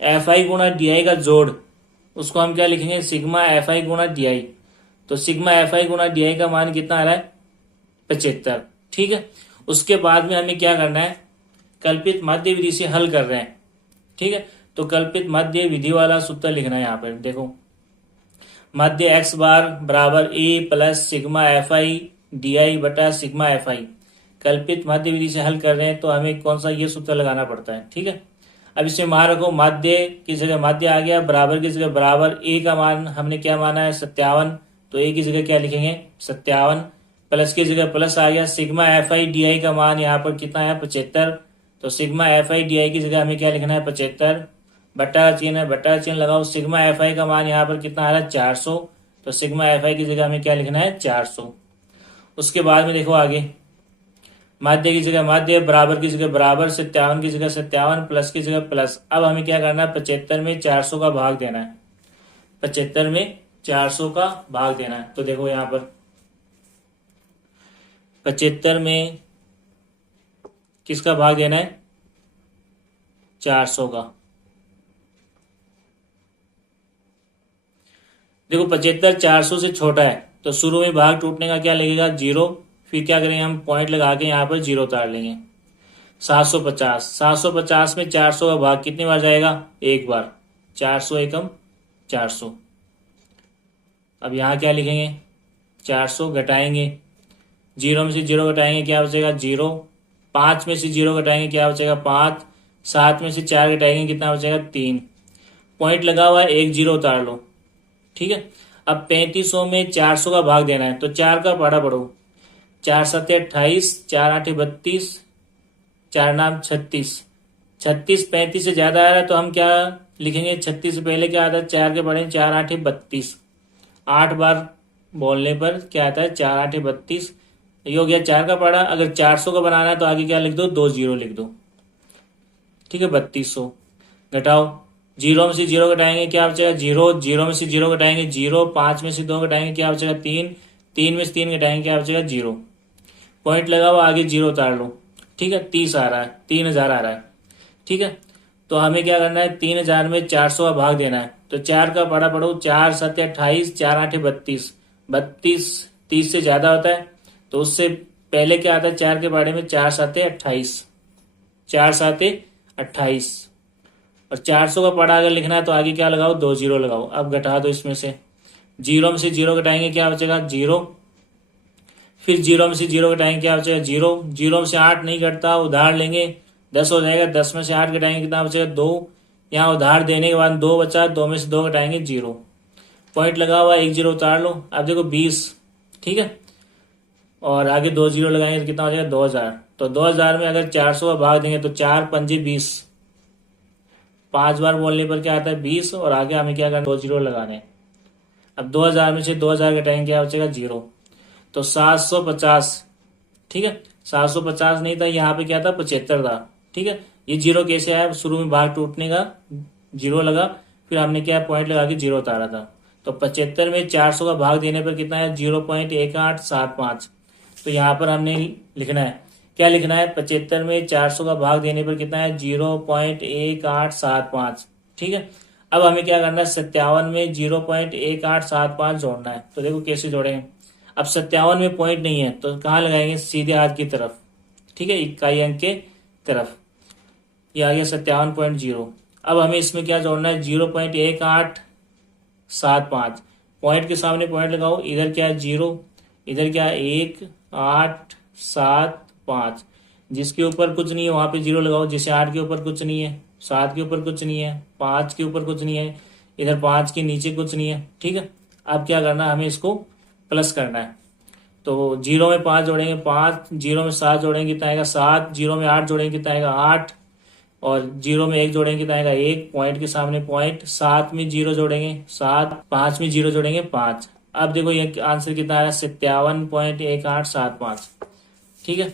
एफ आई गुणा डी आई का जोड़, उसको हम क्या लिखेंगे, सिग्मा एफ आई गुणा डी आई। तो सिग्मा एफ आई गुणा डी आई का मान कितना आ रहा है, 75। ठीक है, उसके बाद में हमें क्या करना है, कल्पित माध्य विधि से हल कर रहे हैं। ठीक है, तो कल्पित माध्य विधि वाला सूत्र लिखना है यहाँ पर। देखो माध्य एक्स बार बराबर A plus sigma f i d i बटा सिग्मा एफ आई। कल्पित माध्य विधि से हल कर रहे हैं तो हमें कौन सा ये सूत्र लगाना पड़ता है। ठीक है, अब इसमें मान रखो माध्य की जगह माध्य आ गया, बराबर की जगह बराबर, ए का मान हमने क्या माना है, 57। तो ए की जगह क्या लिखेंगे, 57। प्लस की जगह प्लस आ गया, सिग्मा एफ आई डी आई का मान यहाँ पर कितना है, 75। तो सिग्मा एफ आई डी आई की जगह हमें क्या लिखना है, 75। बट्टा का चिन्ह है, बट्टा का चिन्ह लगाओ। सिग्मा एफ आई का मान यहाँ पर कितना आ रहा है, 400। तो सिग्मा एफ आई की जगह हमें क्या लिखना है, 400। उसके बाद में देखो आगे, माध्य की जगह माध्य, बराबर की जगह बराबर, 57 की जगह 57, प्लस की जगह प्लस। अब हमें क्या करना है, 75 में 400 का भाग देना है। 75 में 400 का भाग देना है। तो देखो यहाँ पर 75 में किसका भाग देना है, 400 का। देखो 75 400 से छोटा है तो शुरू में भाग टूटने का क्या लगेगा, 0। फिर क्या करेंगे, हम पॉइंट लगा के यहाँ पर 0 उतार लेंगे। 750, 750 में 400 का भाग कितनी बार जाएगा, एक बार। 400 एकम 400। अब यहाँ क्या लिखेंगे, 400 घटाएंगे, 0 में से 0 घटाएंगे क्या बचेगा, 0। 5 में से 0 घटाएंगे क्या बचेगा, 5। 7 में से 4 घटाएंगे कितना बचेगा, 3। पॉइंट लगा हुआ है, एक 0 उतार लो। ठीक है, अब 3500 में 400 का भाग देना है तो 4 का पढ़ा पढ़ो। 4 7 28, 4 8 32, 4 नाम 36। 36 35 से ज्यादा आ रहा है तो हम क्या लिखेंगे, 36 से पहले क्या आता है, 4 के पढ़े, 4 8 32। 8 बार बोलने पर क्या आता है, 4 8 32। ये हो गया 4 का पढ़ा। अगर 400 का बनाना है तो आगे क्या लिख दो, 2 0 लिख दो। ठीक है, 3200 घटाओ, 0 में से 0 घटाएंगे क्या बचेगा, 0। 0 में से 0 घटाएंगे 0। 5 में से 2 घटाएंगे क्या बचेगा, 3। 3 में से 3 घटाएंगे क्या बचेगा, 0। पॉइंट लगाओ, आगे 0 उतार लो। ठीक है, 30 आ रहा है, 3000 आ रहा है। ठीक है, तो हमें क्या करना है, 3000 में 400 का भाग देना है। तो 4 का पढ़ा पढ़ो, 4 7 28, 4 8 32। 32 30 से ज्यादा होता है तो उससे पहले क्या आता है, 4 के पढ़े में 4 7 28। 4 7 28 और 400 का पढ़ा अगर लिखना है तो आगे क्या लगाओ, 2 0 लगाओ। अब घटा दो इसमें से, 0 में से 0 घटाएंगे क्या बचेगा, 0। फिर 0 में से 0 घटाएंगे क्या बचेगा, 0। 0 में से 8 नहीं घटता, उधार लेंगे, 10 हो जाएगा। 10 में से 8 घटाएंगे कितना बचेगा, 2। यहाँ उधार देने के बाद 2 बचा, 2 में से 2 घटाएंगे 0, पॉइंट लगा हुआ, 1 0 उतार लो। अब देखो 20, ठीक है, और आगे 2 0 लगाएंगे तो कितना हो जाएगा 2000। तो 2000 में अगर 400 का भाग देंगे तो 4 पंजे 20, 5 बार बोलने पर क्या आता है 20, और आगे हमें क्या करना, 2 0 लगाने। अब 2000 में से 2000 घटाएंगे क्या बचेगा 0, तो 750, ठीक है। 750 नहीं था, यहाँ पे क्या था 75 था, ठीक है। ये 0 कैसे आया, शुरू में भाग टूटने का 0 लगा, फिर हमने क्या पॉइंट लगा के 0 उतारा था। तो 75 में 400 का भाग देने पर कितना है 0.1875। तो यहाँ पर हमने लिखना है, क्या लिखना है, 75 में 400 का भाग देने पर कितना है 0.1875, ठीक है। अब हमें क्या करना है, 57 में 0.1875 जोड़ना है। तो देखो कैसे जोड़ेंगे। अब 57 में पॉइंट नहीं है तो कहाँ लगाएंगे, सीधे हाथ की तरफ, ठीक है, इकाई अंक के तरफ। ये आ गया 57.0। अब हमें इसमें क्या जोड़ना है 0.1875, पॉइंट के सामने पॉइंट लगाओ, इधर क्या है 0, इधर क्या है 1875, जिसके ऊपर कुछ नहीं है वहां पे 0 लगाओ, जैसे 8 के ऊपर कुछ नहीं है, 7 के ऊपर कुछ नहीं है, 5 के ऊपर कुछ नहीं है, इधर 5 के नीचे कुछ नहीं है, ठीक है। अब क्या करना है, हमें इसको प्लस करना है। तो 0 में 5 जोड़ेंगे 5, 0 में 7 जोड़ेंगे कितना आएगा 7, 0 में 8 जोड़ेंगे कितना आएगा 8, और 0 में 1 जोड़ेंगे कितना आएगा 1, पॉइंट के सामने पॉइंट, 7 में 0 जोड़ेंगे 7, 5 में 0 जोड़ेंगे 5। अब देखो ये आंसर कितना आया 57.1875, ठीक है।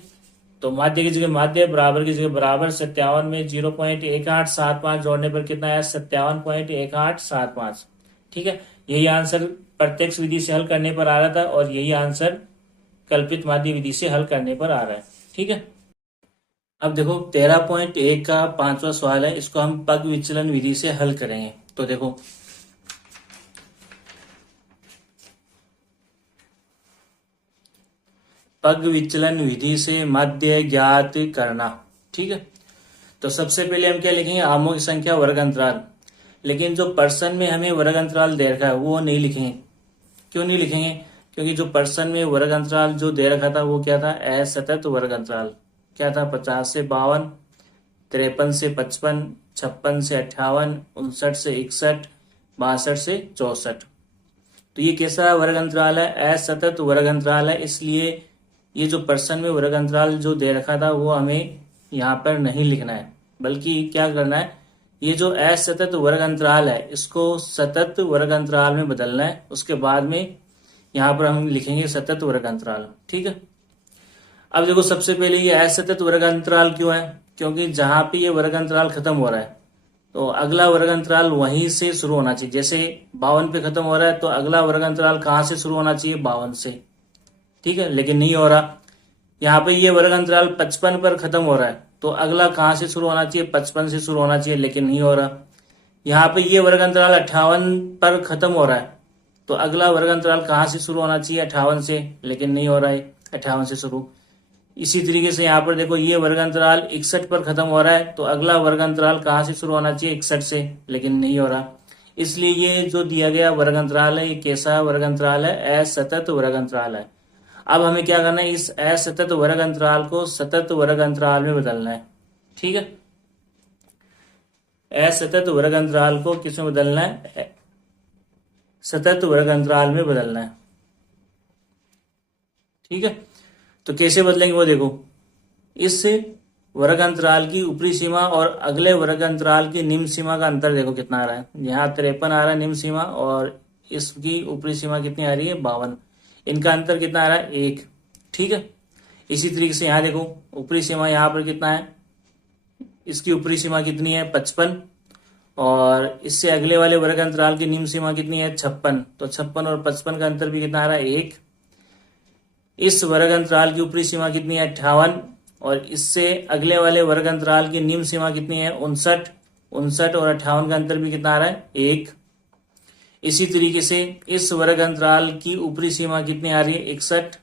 तो माध्य की जगह माध्य, बराबर की जगह बराबर, 57 में 0.1875 जोड़ने पर कितना आया 57.1875, ठीक है। यही आंसर प्रत्यक्ष विधि से हल करने पर आ रहा था, और यही आंसर कल्पित माध्य विधि से हल करने पर आ रहा है, ठीक है। अब देखो 13.1 का 5वां सवाल है, इसको हम पग विचलन विधि से हल करेंगे। तो देखो पग विचलन विधि से माध्य ज्ञात करना, ठीक है। तो सबसे पहले हम क्या लिखेंगे, आमों की संख्या वर्ग अंतराल, लेकिन जो पर्सन में हमें वर्ग अंतराल दे रखा है वो नहीं लिखेंगे। क्यों नहीं लिखेंगे, क्योंकि जो पर्सन में वर्ग अंतराल जो दे रखा था वो क्या था, असतत वर्ग अंतराल। क्या था, 50 से 52, 53 से 55, 56 से 58, 59 से 61, 62 से 64। तो ये कैसा वर्ग अंतराल है, असतत वर्ग अंतराल है, इसलिए ये जो पर्सन में वर्ग अंतराल जो दे रखा था वो हमें यहाँ पर नहीं लिखना है, बल्कि क्या करना है, ये जो असतत वर्ग अंतराल है इसको सतत वर्ग अंतराल में बदलना है। उसके बाद में यहाँ पर हम लिखेंगे सतत वर्ग अंतराल, ठीक है। अब देखो सबसे पहले ये असतत वर्ग अंतराल क्यों है, क्योंकि जहां पे ये वर्ग अंतराल खत्म हो रहा है तो अगला वर्ग अंतराल वहीं से शुरू होना चाहिए। जैसे 52 पे खत्म हो रहा है तो अगला वर्ग अंतराल कहां से शुरू होना चाहिए, 52 से, ठीक है। लेकिन नहीं हो रहा, यहाँ पे ये वर्ग अंतराल 55 पर खत्म हो रहा है तो अगला कहां से शुरू होना चाहिए, 55 से शुरू होना चाहिए, लेकिन नहीं हो रहा। यहाँ पे ये वर्ग अंतराल 58 पर खत्म हो रहा है तो अगला वर्ग अंतराल कहां से शुरू होना चाहिए, 58 से, लेकिन नहीं हो रहा है 58 से शुरू। इसी तरीके से यहाँ पर देखो ये वर्ग अंतराल 61 पर खत्म हो रहा है तो अगला वर्ग अंतराल कहां से शुरू होना चाहिए, 61 से, लेकिन नहीं हो रहा। इसलिए ये जो दिया गया वर्ग अंतराल है ये कैसा वर्ग अंतराल है, असतत वर्ग अंतराल है। अब हमें क्या करना है, इस असतत वर्ग अंतराल को सतत वर्ग अंतराल में बदलना है, ठीक है। असतत वर्ग अंतराल को किसमें बदलना है, सतत वर्ग अंतराल में बदलना है, ठीक है। तो कैसे बदलेंगे वो देखो, इस वर्ग अंतराल की ऊपरी सीमा और अगले वर्ग अंतराल की निम्न सीमा का अंतर देखो कितना आ रहा है। यहाँ 53 आ रहा है निम्न सीमा, और इसकी ऊपरी सीमा कितनी आ रही है 52, इनका अंतर कितना आ रहा है 1, ठीक है। इसी तरीके से यहाँ देखो ऊपरी सीमा यहाँ पर कितना है, इसकी ऊपरी सीमा कितनी है 55, और इससे अगले वाले वर्ग अंतराल की निम्न सीमा कितनी है 56, तो 56 और 55 का अंतर भी कितना आ रहा है 1। इस वर्ग अंतराल की ऊपरी सीमा कितनी है 58, और इससे अगले वाले वर्ग अंतराल की निम्न सीमा कितनी है 59, 59 और 58 का अंतर भी कितना आ रहा है 1। इसी तरीके से इस वर्ग अंतराल की ऊपरी सीमा कितनी आ रही है 61,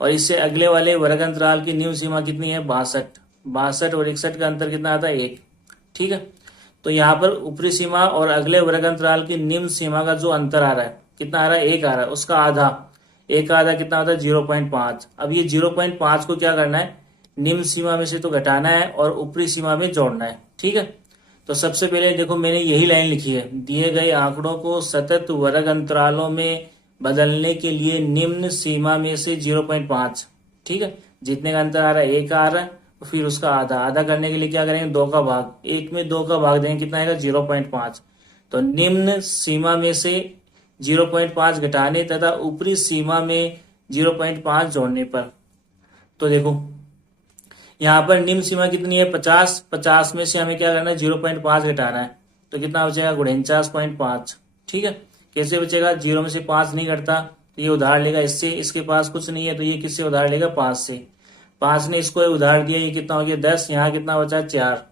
और इससे अगले वाले वर्ग अंतराल की निम्न सीमा कितनी है 62, 62 और 61 का अंतर कितना आता है 1, ठीक है। तो यहाँ पर ऊपरी सीमा और अगले वर्ग अंतराल की निम्न सीमा का जो अंतर आ रहा है कितना आ रहा है 1 आ रहा है, उसका आधा, 1 का आधा कितना होता है 0.5। अब ये 0.5 को क्या करना है, निम्न सीमा में से तो घटाना है और ऊपरी सीमा में जोड़ना है, ठीक है। तो सबसे पहले देखो मैंने यही लाइन लिखी है, दिए गए आंकड़ों को सतत वर्ग अंतरालों में बदलने के लिए निम्न सीमा में से 0.5, ठीक है, जितने का अंतर आ रहा है 1 आ रहा है, तो फिर उसका आधा आधा करने के लिए क्या करेंगे, 2 का भाग, 1 में 2 का भाग देंगे, कितना आएगा 0.5। तो निम्न सीमा में से 0.5 घटाने तथा ऊपरी सीमा में 0.5 जोड़ने पर, तो देखो यहाँ पर निम्न सीमा कितनी है 50, 50 में से हमें क्या करना है 0.5 घटाना है, तो कितना बचेगा 49.5, ठीक है। कैसे बचेगा, 0 में से 5 नहीं घटता तो ये उधार लेगा इससे, इसके पास कुछ नहीं है तो ये किससे उधार लेगा 5 से, 5 ने इसको उधार दिया, ये कितना हो गया 10, यहाँ कितना बचा 4,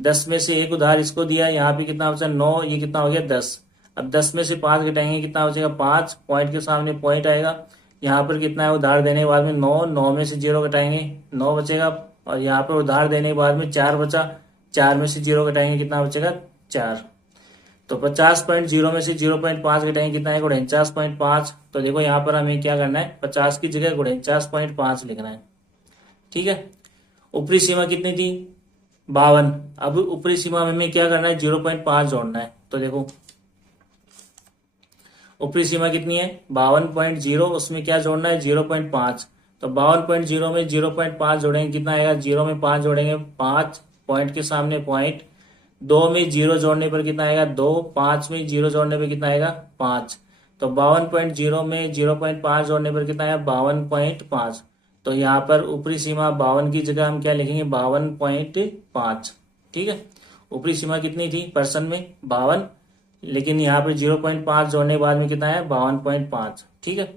10 में से एक उधार इसको दिया, यहाँ पे कितना बचा 9, ये कितना हो गया 10। अब 10 में से 5 घटाएंगे कितना बचेगा 5, पॉइंट के सामने पॉइंट आएगा, यहाँ पर कितना है उधार देने के बाद में 9, 9 में से 0 घटाएंगे 9 बचेगा, और यहाँ पर उधार देने के बाद में 4 बचा, 4 में से 0 घटाएंगे कितना बचेगा 4। तो 50.0 में से 0.5 घटाएंगे कितना है 49.5। तो देखो यहाँ पर हमें क्या करना है, 50 की जगह 49.5 लिखना है, ठीक है। ऊपरी सीमा कितनी थी 52, अब ऊपरी सीमा में हमें क्या करना है 0.5 जोड़ना है। तो देखो ऊपरी सीमा कितनी है 52.0, उसमें क्या जोड़ना है 0.5, तो 52.0 में 0.5 जोड़ेंगे कितना आएगा, 0 में 5 जोड़ेंगे 5, पॉइंट के सामने पॉइंट, 2 में 0 जोड़ने पर कितना आएगा 2, 5 में 0 जोड़ने पर कितना आएगा 5, तो 52.0 में 0.5 जोड़ने पर कितना आएगा 52.5। तो यहाँ पर ऊपरी सीमा 52 की जगह हम क्या लिखेंगे 52.5, ठीक है। ऊपरी सीमा कितनी थी परसेंट में 52, लेकिन यहाँ पर 0.5 जोड़ने के बाद में कितना है 52.5, ठीक है।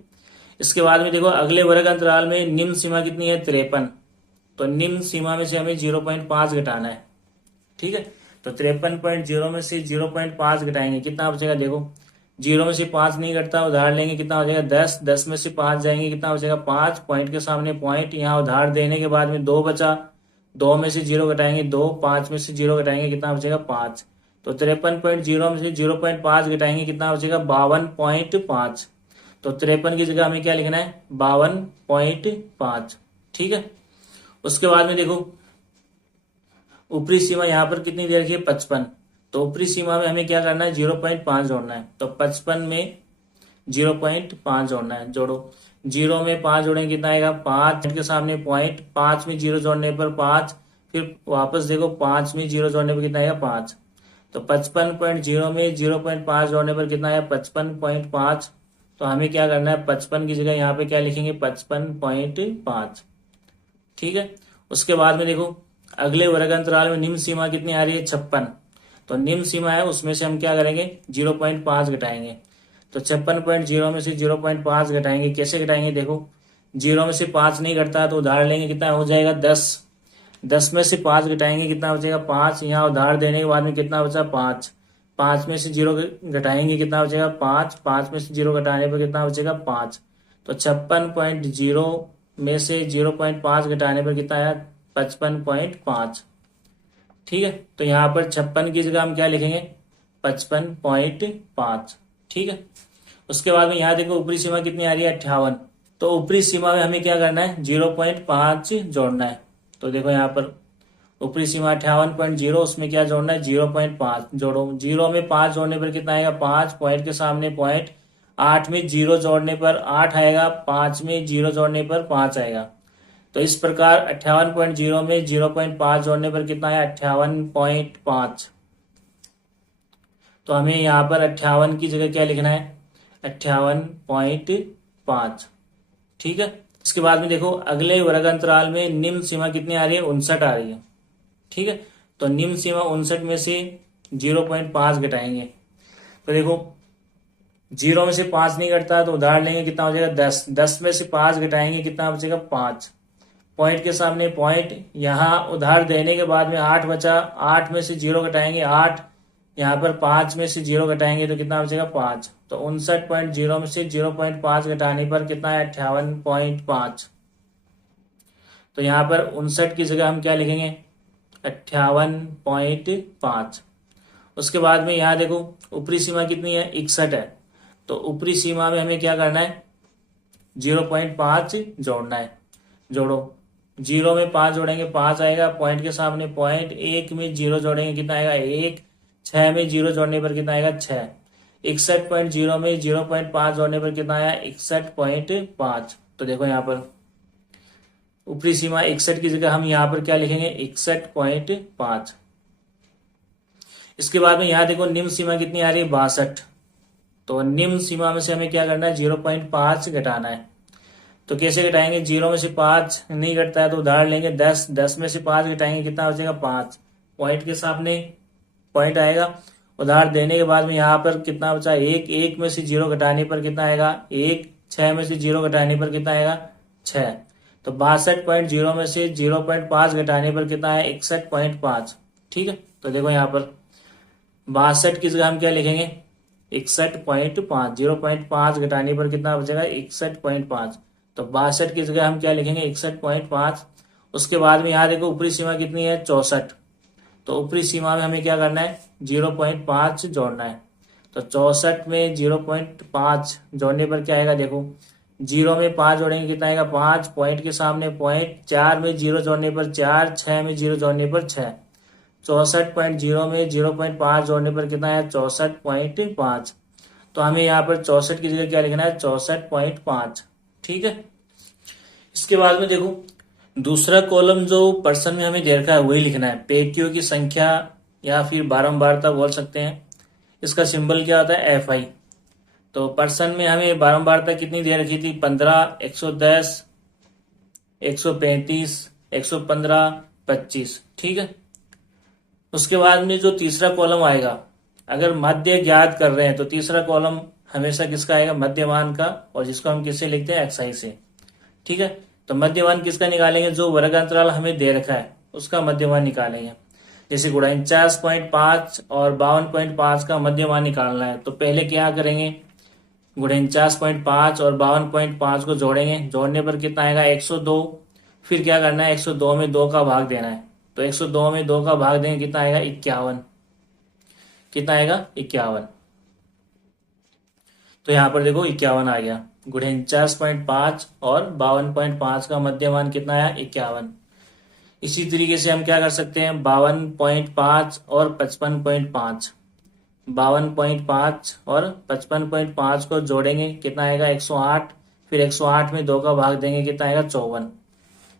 इसके बाद में देखो अगले वर्ग अंतराल में निम्न सीमा कितनी है 53, तो निम्न सीमा में से हमें 0.5 घटाना है, ठीक है। तो 53.0 में से 0.5 घटाएंगे कितना बचेगा, देखो 0 में से 5 नहीं घटता, उधार लेंगे कितना हो जाएगा 10, 10 में से 5 जाएंगे कितना बचेगा 5, पॉइंट के सामने पॉइंट, यहाँ उधार देने के बाद में 2 बचा, 2 में से 0 घटाएंगे 2, 5 में से 0 घटाएंगे कितना बचेगा 5, तो 53.0 में से 0.5 घटाएंगे कितना बचेगा 52.5। तो 53 की जगह हमें क्या लिखना है 52.5, ठीक है। उसके बाद में देखो ऊपरी सीमा यहाँ पर कितनी दे रखी है 55, तो ऊपरी सीमा में हमें क्या करना है 0.5 जोड़ना है, तो 55 में 0.5 जोड़ना है, जोड़ो 0 में 5 जोड़ेंगे कितना आएगा 5 के सामने पॉइंट, 5 में 0 जोड़ने पर 5, फिर वापस देखो 5 में 0 जोड़ने पर कितना आएगा 5, तो 55.0 में 0.5 जोड़ने पर कितना आया 55.5। तो हमें क्या करना है 55 की जगह यहाँ पे क्या लिखेंगे 55.5, ठीक है। उसके बाद में देखो अगले वर्ग अंतराल में निम्न सीमा कितनी आ रही है 56, तो निम्न सीमा है उसमें से हम क्या करेंगे 0.5 घटाएंगे, तो 56.0 में से 0.5 घटाएंगे, कैसे घटाएंगे देखो 0 में से 5 नहीं घटता तो उधार लेंगे कितना हो जाएगा 10, 10 में से 5 घटाएंगे कितना बचेगा 5, यहाँ उधार देने के बाद में कितना बचा 5, 5 में से 0 घटाएंगे कितना बचेगा 5, 5 में से 0 घटाने पर कितना बचेगा 5, तो 56.0 में से 0.5 घटाने पर कितना आया 55.5, ठीक है। तो यहाँ पर 56 की जगह हम क्या लिखेंगे 55.5, ठीक है। उसके बाद में यहाँ देखो ऊपरी सीमा कितनी आ रही है 58, तो ऊपरी सीमा में हमें क्या करना है 0.5 जोड़ना है, तो देखो यहाँ पर ऊपरी सीमा 58.0, उसमें क्या जोड़ना है 0.5 जोड़ो, 0 में 5 जोड़ने पर कितना आएगा 5, पॉइंट के सामने पॉइंट, 8 में 0 जोड़ने पर 8 आएगा, 5 में 0 जोड़ने पर 5 आएगा। तो इस प्रकार 58.0 में 0.5 जोड़ने पर कितना है 58.5। तो हमें यहाँ पर 58 की जगह क्या लिखना है 58.5, ठीक है। इसके बाद में देखो अगले वर्ग अंतराल में निम्न सीमा कितनी आ रही है 59 आ रही है, ठीक है। तो निम्न सीमा 59 में से 0.5 घटाएंगे, तो देखो 0 में से 5 नहीं घटता तो उधार लेंगे कितना हो जाएगा 10, 10 में से 5 घटाएंगे कितना बचेगा 5, पॉइंट के सामने पॉइंट, यहाँ उधार देने के बाद में 8 बचा, 8 में से 0 घटाएंगे 8, यहाँ पर 5 में से 0 घटाएंगे तो कितना बचेगा 5, तो 59.0 में से 0.5 घटाने पर कितना है 58.5। तो यहाँ पर 59 की जगह हम क्या लिखेंगे 58.5। उसके बाद में यहाँ देखो ऊपरी सीमा कितनी है 61 है, तो ऊपरी सीमा में हमें क्या करना है 0.5 जोड़ना है, जोड़ो जीरो में 5 जोड़ेंगे 5 आएगा, पॉइंट के सामने पॉइंट, 1 में जीरो जोड़ेंगे कितना आएगा 1, 6 में जीरो जोड़ने पर कितना आएगा 6, 61.0 में 0.5 जोड़ने पर कितना आया 61.5। तो देखो यहाँ पर ऊपरी सीमा 61 की जगह हम यहाँ पर क्या लिखेंगे 61.5। इसके बाद में यहाँ देखो निम्न सीमा कितनी आ रही है 62। तो निम्न सीमा में से हमें क्या करना है 0.5 घटाना है। तो कैसे घटाएंगे, जीरो में से 5 नहीं घटता है तो उदाहरण लेंगे 10, 10 में से 5 घटाएंगे कितना बचेगा 5, पॉइंट के सामने पॉइंट आएगा। उदाहरण देने के बाद में यहाँ पर कितना बचा 1, 1 में से जीरो घटाने पर कितना आएगा 1, 6 में से जीरो घटाने पर कितना आएगा 6। तो 62.0 में से 0.5 घटाने पर कितना है 61.5। ठीक है, तो देखो यहाँ पर 62 की जगह हम क्या लिखेंगे 61.5, 0.5 घटाने पर कितना बचेगा 61.5। तो 62 की जगह हम क्या लिखेंगे 61.5। उसके बाद में यहाँ देखो ऊपरी सीमा कितनी है 64। तो ऊपरी सीमा में हमें क्या करना है 0.5 जोड़ना है। तो 64 में 0.5 जोड़ने पर क्या आएगा, देखो जीरो में 5 जोड़ेंगे कितना आएगा 5, पॉइंट के सामने पॉइंट, 4 में जीरो जोड़ने पर 4, 6 में जीरो जोड़ने पर 6, 64.0 में 0.5 जोड़ने पर कितना है 64.5। तो हमें यहाँ पर 64 की जगह क्या लिखना है 64.5। ठीक है, इसके बाद में देखो दूसरा कॉलम जो पर्सन में हमें दे रखा है वही लिखना है। पेटियों की संख्या या फिर बारंबारता बोल सकते हैं। इसका सिंबल क्या होता है FI। तो पर्सन में हमें बारंबारता कितनी दे रखी थी 15, 110, 135, 115, 25। ठीक है, उसके बाद में जो तीसरा कॉलम आएगा, अगर मध्य ज्ञात कर रहे हैं तो तीसरा कॉलम हमेशा किसका आएगा मध्यमान का, और जिसको हम किससे लिखते हैं XI से। ठीक है, तो मध्यमान किसका निकालेंगे, जो वर्ग अंतराल हमें दे रखा है उसका मध्यमान निकालेंगे। जैसे 49.5 और 52.5 का मध्यमान निकालना है तो पहले क्या करेंगे 49.5 और 52.5 को जोड़ेंगे, जोड़ने पर कितना आएगा 102। फिर क्या करना है 102 में 2 का भाग देना है। तो 102 में 2 का भाग देंगे कितना आएगा 51। कितना आएगा 51। तो यहाँ पर देखो 51 आ गया। 49.5 और 52.5 का मध्यमान कितना आया 51। इसी तरीके से हम क्या कर सकते हैं 52.5 और 55.5, 52.5 और 55.5 को जोड़ेंगे कितना आएगा 108। फिर 108 में 2 का भाग देंगे कितना आएगा 54।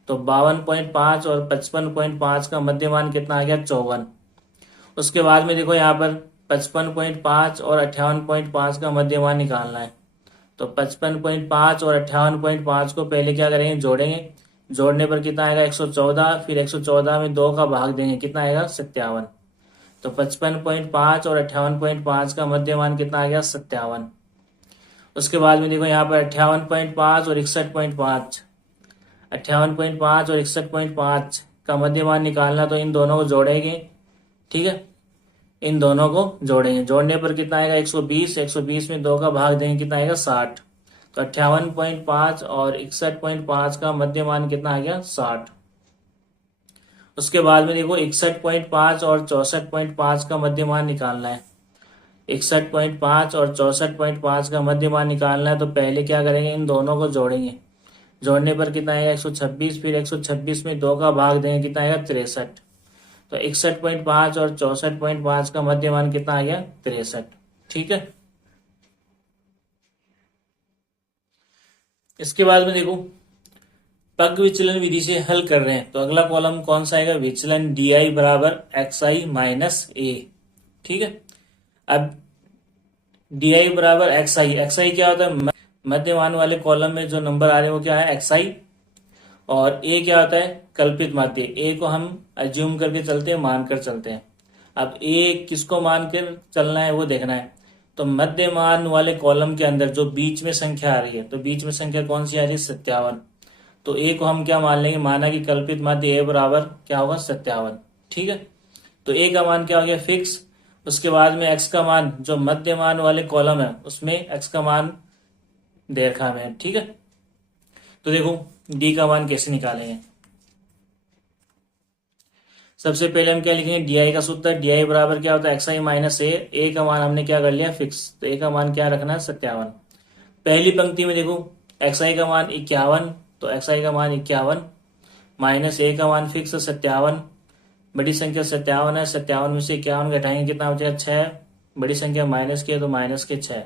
तो 52.5 और 55.5 का मध्यमान कितना आ गया 54। उसके बाद में देखो यहाँ पर 55.5 और 58.5 का मध्यमान निकालना है। तो 55.5 और 58.5 को पहले क्या करेंगे जोड़ेंगे, जोड़ने पर कितना आएगा 114। फिर 114 में 2 का भाग देंगे कितना आएगा 57। तो 55.5 और 58.5 का मध्यमान कितना आ गया 57। उसके बाद में देखो यहाँ पर 58.5 और 61.5, 58.5 और 61.5 का मध्यमान निकालना, तो इन दोनों को जोड़ेंगे। ठीक है, इन दोनों को जोड़ेंगे, जोड़ने पर कितना आएगा 120, 120 में 2 का भाग देंगे कितना आएगा 60। तो 58.5 और 61.5 का मध्यमान कितना आ गया 60। उसके बाद में देखो 61.5 और 64.5 का मध्यमान निकालना है। 61.5 और 64.5 का मध्यमान निकालना है तो पहले क्या करेंगे इन दोनों को जोड़ेंगे, जोड़ने पर कितना आएगा 126। फिर 126 में 2 का भाग देंगे कितना आएगा 63। तो 61.5 और 64.5 का मध्यमान कितना आ गया 63। ठीक है, इसके बाद में देखो पग विचलन विधि से हल कर रहे हैं तो अगला कॉलम कौन सा आएगा विचलन DI बराबर XI माइनस A। ठीक है, अब DI बराबर XI, XI क्या होता है मध्यमान वाले कॉलम में जो नंबर आ रहे हैं वो क्या है XI, और A क्या होता है कल्पित माध्य। A को हम अज्यूम करके चलते हैं, मानकर चलते हैं। अब A किसको मानकर चलना है वो देखना है। तो मध्यमान वाले कॉलम के अंदर जो बीच में संख्या आ रही है, तो बीच में संख्या कौन सी आ रही है 57। तो A को हम क्या मान लेंगे, माना कि कल्पित माध्य A बराबर क्या होगा 57। ठीक है, तो A का मान क्या हो गया फिक्स। उसके बाद में X का मान जो मध्यमान वाले कॉलम है उसमें X का मान दे रखा है। ठीक है, तो देखो D का मान कैसे निकालेंगे। सबसे पहले हम क्या लिखेंगे DI का सूत्र, DI बराबर क्या होता है XI माइनस A का मान हमने क्या कर लिया फिक्स, तो A का मान क्या रखना है 57। पहली पंक्ति में देखो XI का मान 51, तो XI का मान 51। माइनस ए का मान फिक्स 57, बड़ी संख्या 57 है, 57 में से 51 घटाएंगे कितना बचेगा 6, बड़ी संख्या माइनस की है तो माइनस के 6।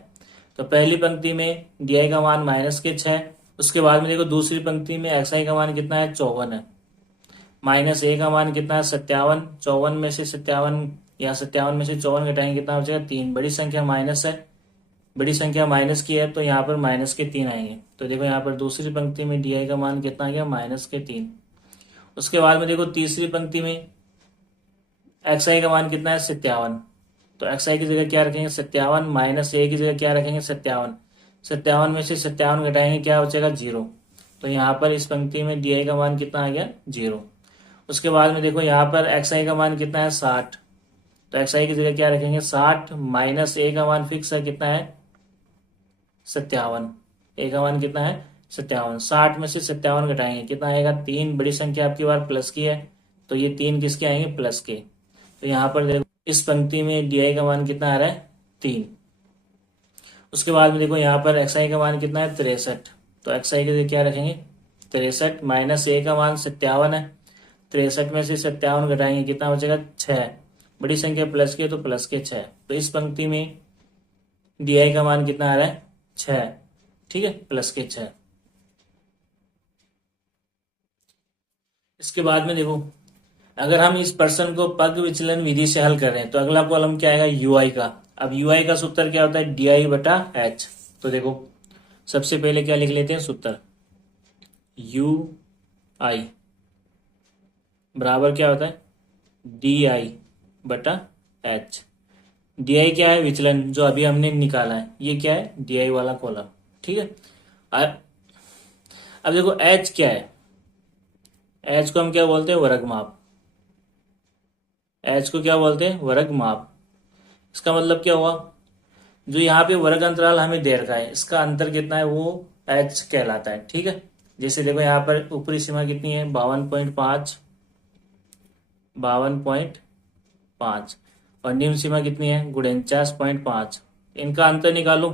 तो पहली पंक्ति में डी का मान माइनस के 6, उसके बाद में देखो दूसरी पंक्ति में एक्स आई का मान कितना है 54 है, माइनस ए का मान कितना है 57, 54 में से 57 या 57 में से 54 घटाएंगे कितना बचेगा 3, बड़ी संख्या माइनस है, बड़ी संख्या माइनस की है तो यहाँ पर माइनस के 3 आएंगे। तो देखो यहाँ पर दूसरी पंक्ति में डी का मान कितना आ गया माइनस के 3। उसके बाद में देखो तीसरी पंक्ति में एक्स आई का मान कितना है 57, तो एक्स आई की जगह क्या रखेंगे 57, माइनस ए की जगह क्या रखेंगे 57, 57 में से 57 घटाएंगे क्या बचेगा 0। तो यहाँ पर इस पंक्ति में डी का मान कितना आ गया 0। उसके बाद में देखो यहाँ पर एक्स आई का मान कितना है 60, तो एक्स आई की जगह क्या रखेंगे 60, माइनस ए का मान फिक्स है कितना है 57, ए का मान कितना है 57, 60 में से 57 घटाएंगे कितना आएगा 3, बड़ी संख्या आपकी बार प्लस की है तो ये 3 किसके आएंगे प्लस के। तो यहाँ पर देखो इस पंक्ति में डी का मान कितना आ रहा है 3। उसके बाद में देखो यहाँ पर एक्स आई का मान कितना है 63, तो एक्स आई की जगह क्या रखेंगे 63, माइनस ए का मान 57 है, 63 में से 57 घटाएंगे कितना बचेगा 6, बड़ी संख्या प्लस की है तो प्लस के 6। तो इस पंक्ति में डी का मान कितना आ रहा है 6, ठीक है, प्लस के 6। इसके बाद में देखो अगर हम इस प्रश्न को पग विचलन विधि से हल कर रहे हैं तो अगला कॉलम क्या आएगा यूआई का। अब यूआई का सूत्र क्या होता है डी आई बटा एच। तो देखो सबसे पहले क्या लिख लेते हैं सूत्र, यू आई बराबर क्या होता है डी आई बटा एच। डी आई क्या है विचलन जो अभी हमने निकाला है, ये क्या है डी आई वाला कॉलम, ठीक है। अब देखो एच क्या है, एच को हम क्या बोलते हैं वर्ग माप, एच को क्या बोलते हैं वर्ग माप। इसका मतलब क्या हुआ, जो यहाँ पे वर्ग अंतराल हमें दे रखा है इसका अंतर कितना है वो एच कहलाता है, ठीक है। जैसे देखो यहाँ पर ऊपरी सीमा कितनी है 52.5, 52.5 और निम्न सीमा कितनी है 49.5, इनका अंतर निकालो।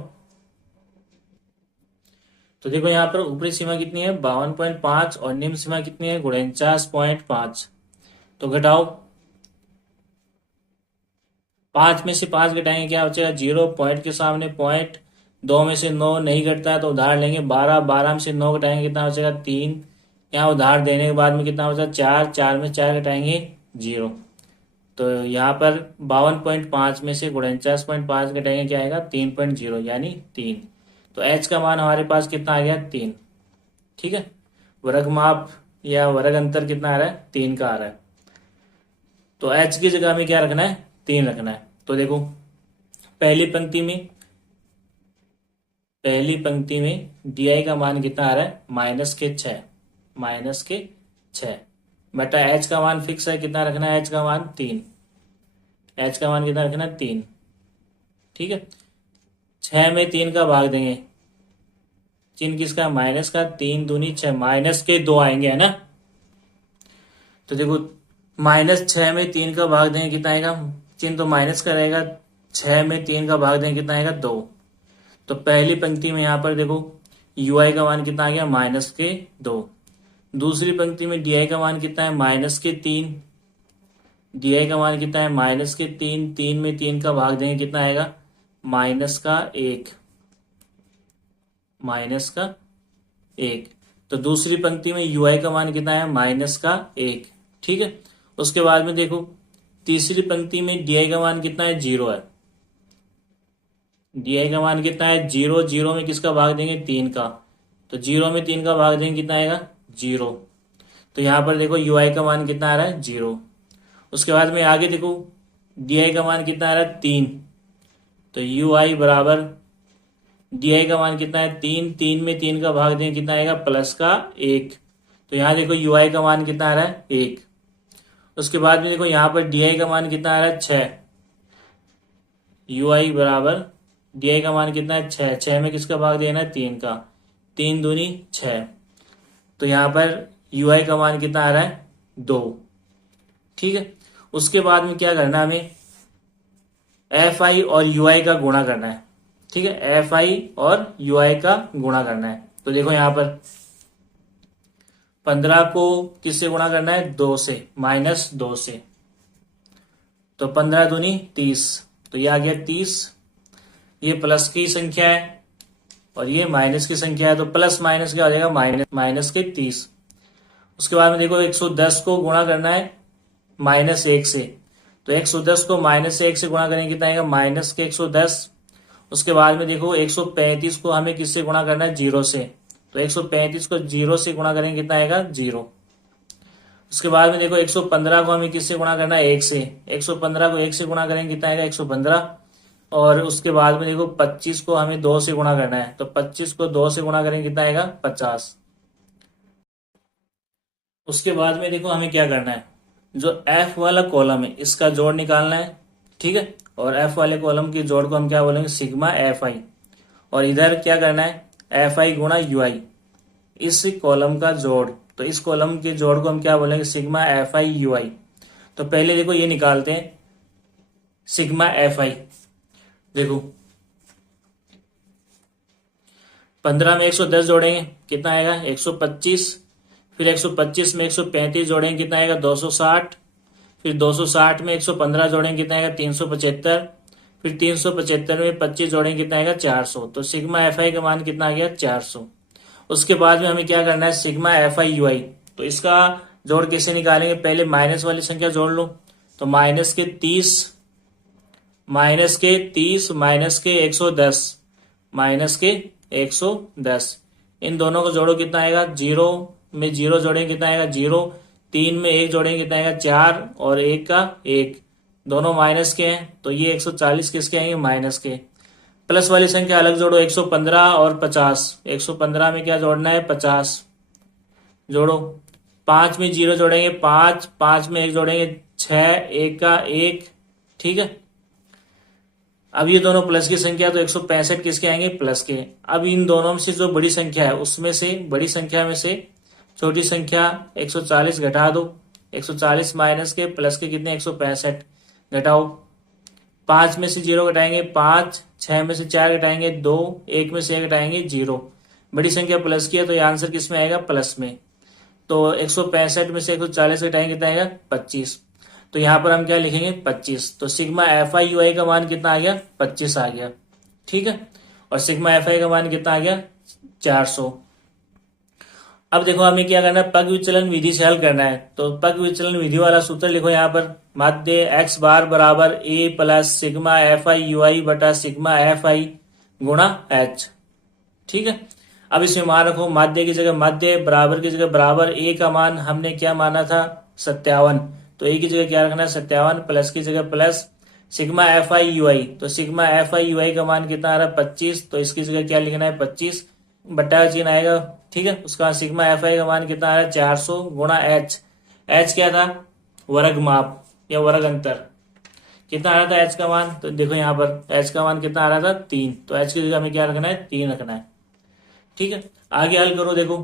तो देखो यहाँ पर ऊपरी सीमा कितनी है 52.5 और निम्न सीमा कितनी है 49.5, तो घटाओ 5 में से 5 घटाएंगे क्या बचेगा 0, पॉइंट के सामने पॉइंट, 2 में से 9 नहीं घटता है तो उधार लेंगे 12, 12 में से 9 घटाएंगे कितना बचेगा 3, यहाँ उधार देने के बाद में कितना बचा 4, 4 में 4 घटाएंगे 0। तो यहाँ पर 52.5 में से 49.5 घटाएंगे क्या आएगा 3.0 यानी 3। तो एच का मान हमारे पास कितना आ गया 3, ठीक है। वर्ग माप या वर्ग अंतर कितना आ रहा है 3 का आ रहा है। तो एच की जगह हमें क्या रखना है 3 रखना है। तो देखो पहली पंक्ति में डी आई का मान कितना आ रहा है माइनस के 6 बटा एच का मान फिक्स है कितना रखना है एच का मान 3, एच का मान कितना रखना है 3, ठीक है। 6 में 3 का भाग देंगे, चिन्ह किसका माइनस का, 3 दूनी 6, माइनस के 2 आएंगे है ना। तो देखो माइनस 6 में 3 का भाग देंगे कितना आएगा, चिन्ह तो माइनस का रहेगा, 6 में 3 का भाग देंगे कितना आएगा 2। तो पहली पंक्ति में यहाँ पर देखो यू आई का मान कितना आ गया माइनस के 2, दूसरी पंक्ति में डी आई का मान कितना है माइनस के 3, डी आई का मान कितना है माइनस के 3, 3 में 3 का भाग देंगे कितना आएगा माइनस का 1, माइनस का 1। तो दूसरी पंक्ति में यू आई का मान कितना है माइनस का 1, ठीक है। उसके बाद में देखो तीसरी पंक्ति में डी आई का मान कितना है 0 है, डी आई का मान कितना है 0, 0 में किसका भाग देंगे 3 का, तो 0 में 3 का भाग देंगे कितना आएगा 0। तो यहाँ पर देखो यू आई का मान कितना आ रहा है 0। उसके बाद में आगे देखो डी आई का मान कितना आ रहा है 3, तो यू आई बराबर डी आई का मान कितना है 3, 3 में 3 का भाग देंगे कितना आएगा प्लस का 1। तो यहाँ देखो यू आई का मान कितना आ रहा है 1। उसके बाद में देखो यहाँ पर डी आई का मान कितना आ रहा है 6, यू आई बराबर डी आई का मान कितना है 6, 6 में किसका भाग देना है 3 का, 3 दूनी 6। तो यहाँ पर यू आई का मान कितना आ रहा है 2, ठीक है। उसके बाद में क्या करना है हमें एफ आई और यू आई का गुणा करना है, ठीक है, एफ आई और यू आई का गुणा करना है। तो देखो यहाँ पर 15 को किससे गुणा करना है? 2 से, -2 से। तो 15 दूनी 30, तो ये आ गया 30। ये प्लस की संख्या है और ये माइनस की संख्या है, तो प्लस माइनस क्या हो जाएगा? माइनस के 30। उसके बाद में देखो 110 को गुणा करना है -1 से, तो 110 को -1 से गुणा करेंगे कितना आएगा? माइनस के 110। उसके बाद में देखो 135 को हमें किससे गुणा करना है? 0 से, तो 135 को 0 से गुणा करेंगे कितना आएगा? 0। उसके बाद में देखो 115 को हमें किससे गुणा करना है? 1 से, 115 को 1 से गुणा करेंगे कितना आएगा? 115। और उसके बाद में देखो 25 को हमें 2 से गुणा करना है, तो 25 को 2 से गुणा करेंगे कितना आएगा? 50। उसके बाद में देखो हमें क्या करना है? जो एफ वाला कॉलम है इसका जोड़ निकालना है, ठीक है। और एफ वाले कॉलम की जोड़ को हम क्या बोलेंगे? सिग्मा एफ आई। और इधर क्या करना है? एफ आई गुणा यू आई, इस कॉलम का जोड़। तो इस कॉलम के जोड़ को हम क्या बोलेंगे? Sigma f i u i. तो पहले देखो ये निकालते हैं, सिग्मा एफ आई। देखो 15 में 110 जोड़ेंगे कितना आएगा? 125। फिर 125 में 135 जोड़ेंगे कितना आएगा? 260। फिर 260 में 115 जोड़ेंगे कितना आएगा? 375। फिर 375 में 25 जोड़ेंगे कितना आएगा? 400। तो सिग्मा एफ आई का मान कितना आ गया? 400। उसके बाद में हमें क्या करना है? Sigma f i u i. तो इसका जोड़ कैसे निकालेंगे? पहले माइनस वाली संख्या जोड़ लो, तो माइनस के 30 माइनस के 110 माइनस के 110, इन दोनों को जोड़ो कितना आएगा? 0 में 0 जोड़ेंगे कितना आएगा? 0। 3 में 1 जोड़ेंगे कितना आएगा? 4। और 1 का 1, दोनों माइनस के हैं, तो ये 140 किसके आएंगे? माइनस के। प्लस वाली संख्या अलग जोड़ो, 115 और 50। 115 में क्या जोड़ना है? 50 जोड़ो। 5 में 0 जोड़ेंगे 5, 5 में 1 जोड़ेंगे 6, 1 का 1, ठीक है। अब ये दोनों प्लस की संख्या, तो 165 किसके आएंगे? प्लस के। अब इन दोनों में से जो बड़ी संख्या है उसमें से, बड़ी संख्या में से छोटी संख्या 140 घटा दो। 140 माइनस के प्लस के कितने? 165 घटाओ। 5 में से 0 घटाएंगे 5, 6 में से 4 घटाएंगे 2, 1 में से 1 घटाएंगे 0। बड़ी संख्या प्लस की है तो ये आंसर किस में आएगा? प्लस में। तो 165 में से 140 घटाएंगे कितना आएगा? 25। तो यहां पर हम क्या लिखेंगे? 25। तो sigma f i u i का मान कितना आ गया? 25 आ गया, ठीक है। और सिग्मा एफ आई का मान कितना आ गया? 400। अब देखो हमें क्या करना है? पग विचलन विधि से हल करना है। तो पग विचलन विधि वाला सूत्र लिखो यहाँ पर, माध्य एक्स बार बराबर A plus sigma f i u i बटा सिग्मा एफ आई गुणा एच, ठीक है। अब इसमें मान रखो, माध्य की जगह माध्य, बराबर की जगह बराबर। ए का मान हमने क्या माना था? 57, तो ए की जगह क्या रखना है? 57। प्लस की जगह plus sigma f i u i, तो sigma f i u i का मान कितना आ रहा है? 25, तो इसकी जगह क्या लिखना है? 25 बट्टा का चिन्ह आएगा, ठीक है। उसका बाद सिग्मा एफ आई का मान कितना आ रहा है? 400 गुणा एच। एच क्या था? वर्ग माप या वर्ग अंतर। कितना आ रहा था एच का मान? तो देखो यहाँ पर एच का मान कितना आ रहा था? 3, तो एच की जगह हमें क्या रखना है? 3 रखना है, ठीक है। आगे हल करो, देखो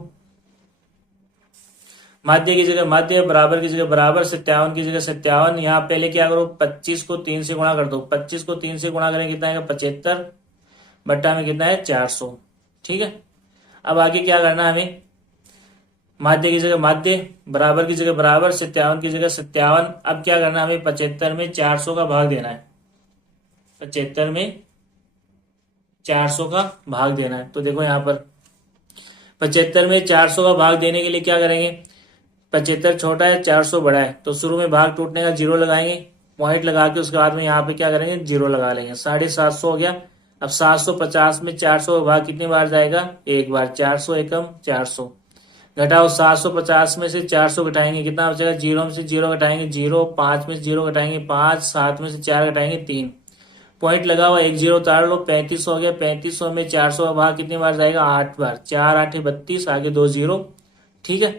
माध्य की जगह माध्य, बराबर की जगह बराबर, 57 की जगह 57। यहाँ पहले क्या करो? 25 को 3 से गुणा कर दो। 25 को 3 से गुणा करें कितना आएगा? 75 बट्टा में कितना है? 400, ठीक है। अब आगे क्या करना है हमें? माध्य की जगह माध्य, बराबर की जगह बराबर, 57 की जगह 57। अब क्या करना है हमें? 75 में 400 का भाग देना है। 75 में 400 का भाग देना है। तो देखो यहाँ पर 75 में 400 का भाग देने के लिए क्या करेंगे? 75 छोटा है, 400 बड़ा है, तो शुरू में भाग टूटने का 0 लगाएंगे, पॉइंट लगा के उसके बाद में यहाँ पे क्या करेंगे? 0 लगा लेंगे। 750 हो गया। अब 750 में 400 का भाग कितनी बार जाएगा? एक बार। 400 एकम 400 घटाओ 750 में से 400 घटाएंगे कितना बचेगा? 0 में से 0 घटाएंगे 0, 5 में से 0 घटाएंगे 5, 7 में से 4 घटाएंगे 3, पॉइंट लगा हुआ, एक 0 उतार लो, 35 हो गया। 3500 में 400 का भाग कितनी बार जाएगा? 8 बार। 4 8 32, आगे 2 0, ठीक है।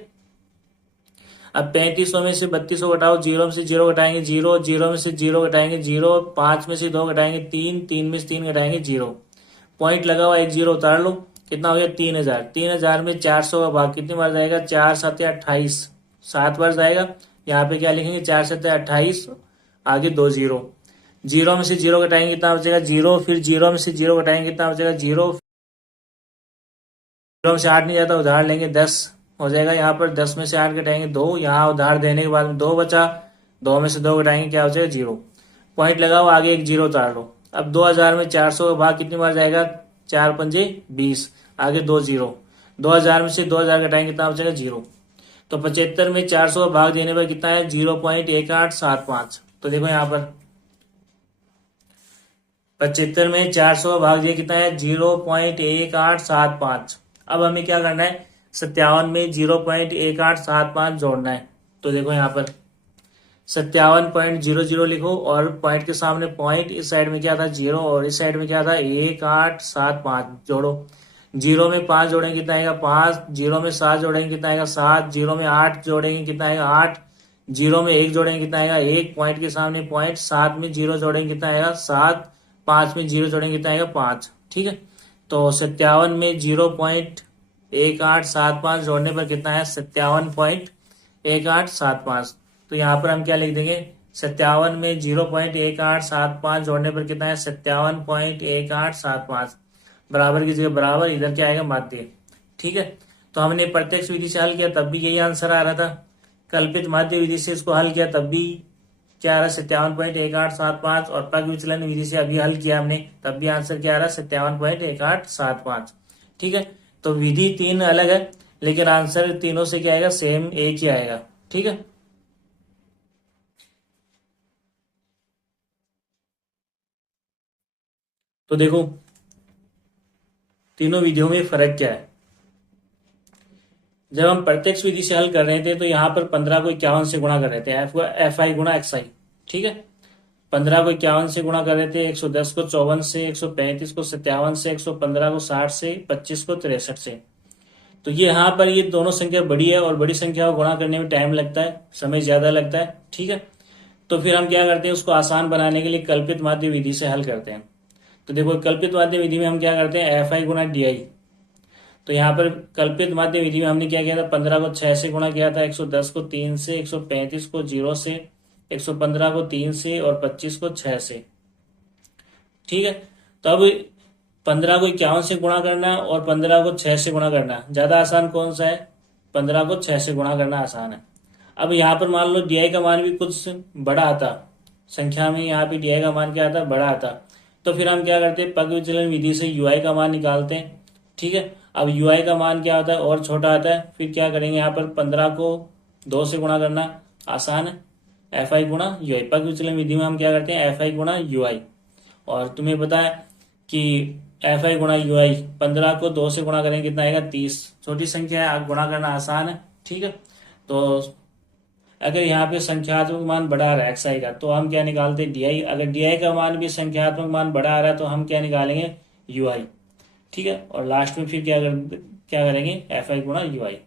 अब 3500 में से 3200 घटाओ, 0 में से 0 घटाएंगे 0, 0 में से 0 घटाएंगे 0, 5 में से 2 घटाएंगे 3, 3 में से 3 घटाएंगे 0, पॉइंट लगा हुआ, एक 0 उतार लो, कितना हो गया? 3000। 3000 में 400 का भाग कितनी बार जाएगा? 4 7 28, 7 बार जाएगा। यहाँ पे क्या लिखेंगे? 4 7 28, आगे 2 0, 0 में से 0 घटाएंगे कितना बचेगा? 0, फिर 0 में से 0 घटाएंगे कितना बचेगा? 0, 0 में से 8 नहीं जाता, उधार लेंगे 10, हो जाएगा। यहाँ पर 10 में से 8 घटाएंगे 2, यहाँ उधार देने के बाद में 2 बचा, 2 में से 2 घटाएंगे क्या हो जाएगा 0। पॉइंट लगाओ, आगे एक 0 उतार लो। अब 2000 में 400 का भाग कितनी बार जाएगा, 4 पंजे 20, आगे 2 0। 2000 में से 2000 घटाएंगे कितना बचेगा 0। तो 75 में 400 का भाग देने पर कितना है 0.1875। तो देखो यहाँ पर 75 में 400 का भाग दिया कितना है 0.1875। अब हमें क्या करना है, 57 में 0.1875 जोड़ना है। तो देखो यहाँ पर 57.00 लिखो और पॉइंट के सामने पॉइंट, इस साइड में क्या था 0 और इस साइड में क्या था 1875। जोड़ो, 0 में 5 जोड़ेंगे कितना आएगा 5, 0 में 7 जोड़ेंगे कितना आएगा 7, 0 में 8 जोड़ेंगे कितना आएगा 8, 0 में 1 जोड़ेंगे कितना आएगा 1, पॉइंट के सामने पॉइंट, 7 में 0 जोड़ेंगे कितना आएगा 7, 5 में 0 जोड़ेंगे कितना आएगा 5। ठीक है, तो 57 में 0.1875 जोड़ने पर कितना है 57.1875। तो यहाँ पर हम क्या लिख देंगे, 57 में 0.1875 जोड़ने पर कितना है 57.1875, बराबर की जगह बराबर, इधर क्या आएगा माध्य। ठीक है, तो हमने प्रत्यक्ष विधि से हल किया तब भी यही आंसर आ रहा था, कल्पित माध्य विधि से इसको हल किया तब भी क्या आ रहा है 57.1875, और पग विचलन विधि से अभी हल किया हमने तब भी आंसर क्या आ रहा है 57.1875। ठीक है, तो विधि 3 अलग है लेकिन आंसर तीनों से क्या आएगा सेम, एक ही आएगा। ठीक है, तो देखो तीनों विधियों में फर्क क्या है। जब हम प्रत्यक्ष विधि से हल कर रहे थे तो यहाँ पर 15 को 51 से गुणा कर रहे थे, एफ आई गुणा एक्स आई। ठीक है, 15 को 51 से गुणा कर रहे थे, 110 को 54 से, 135 को 57 से, 115 को 60 से, 25 को 63 से। तो ये यहाँ पर ये दोनों संख्या बड़ी है और बड़ी संख्या को गुणा करने में टाइम लगता है, समय ज्यादा लगता है। ठीक है, तो फिर हम क्या करते हैं, उसको आसान बनाने के लिए कल्पित माध्य विधि से हल करते हैं। तो देखो कल्पित माध्य विधि में हम क्या करते हैं, एफ आई गुणा डी आई। तो यहाँ पर कल्पित माध्य विधि में हमने क्या किया था, 15 को 6 से गुणा किया था, 110 को 3 से, 135 को 0 से, 115 को 3 से और 25 को 6 से। ठीक है, तो अब 15 को 51 से गुणा करना है और 15 को 6 से गुणा करना है, ज्यादा आसान कौन सा है, 15 को 6 से गुणा करना आसान है। अब यहाँ पर मान लो डी आई का मान भी कुछ बड़ा आता, संख्या में यहाँ पे डी आई का मान क्या आता, बड़ा आता, तो फिर हम क्या करते हैं, पग विचलन विधि से यू आई का मान निकालते हैं। ठीक है, अब यू आई का मान क्या होता है और छोटा आता है, फिर क्या करेंगे यहाँ पर 15 को 2 से गुणा करना आसान है, एफ आई गुणा यू आई। पग विचलन विधि में हम क्या करते हैं, एफ आई गुणा यू आई। और तुम्हें पता है कि एफ आई गुणा यू आई, 15 को 2 से गुणा करेंगे कितना आएगा 30, छोटी संख्या है गुणा करना आसान है। ठीक है, तो अगर यहाँ पे संख्यात्मक मान बढ़ा रहा है एक्स आई का तो हम क्या निकालते हैं डी आई, अगर डी आई का मान भी संख्यात्मक मान बढ़ा रहा है तो हम क्या निकालेंगे यू आई। ठीक है, और लास्ट में फिर क्या करेंगे एफ आई गुणा यू आई।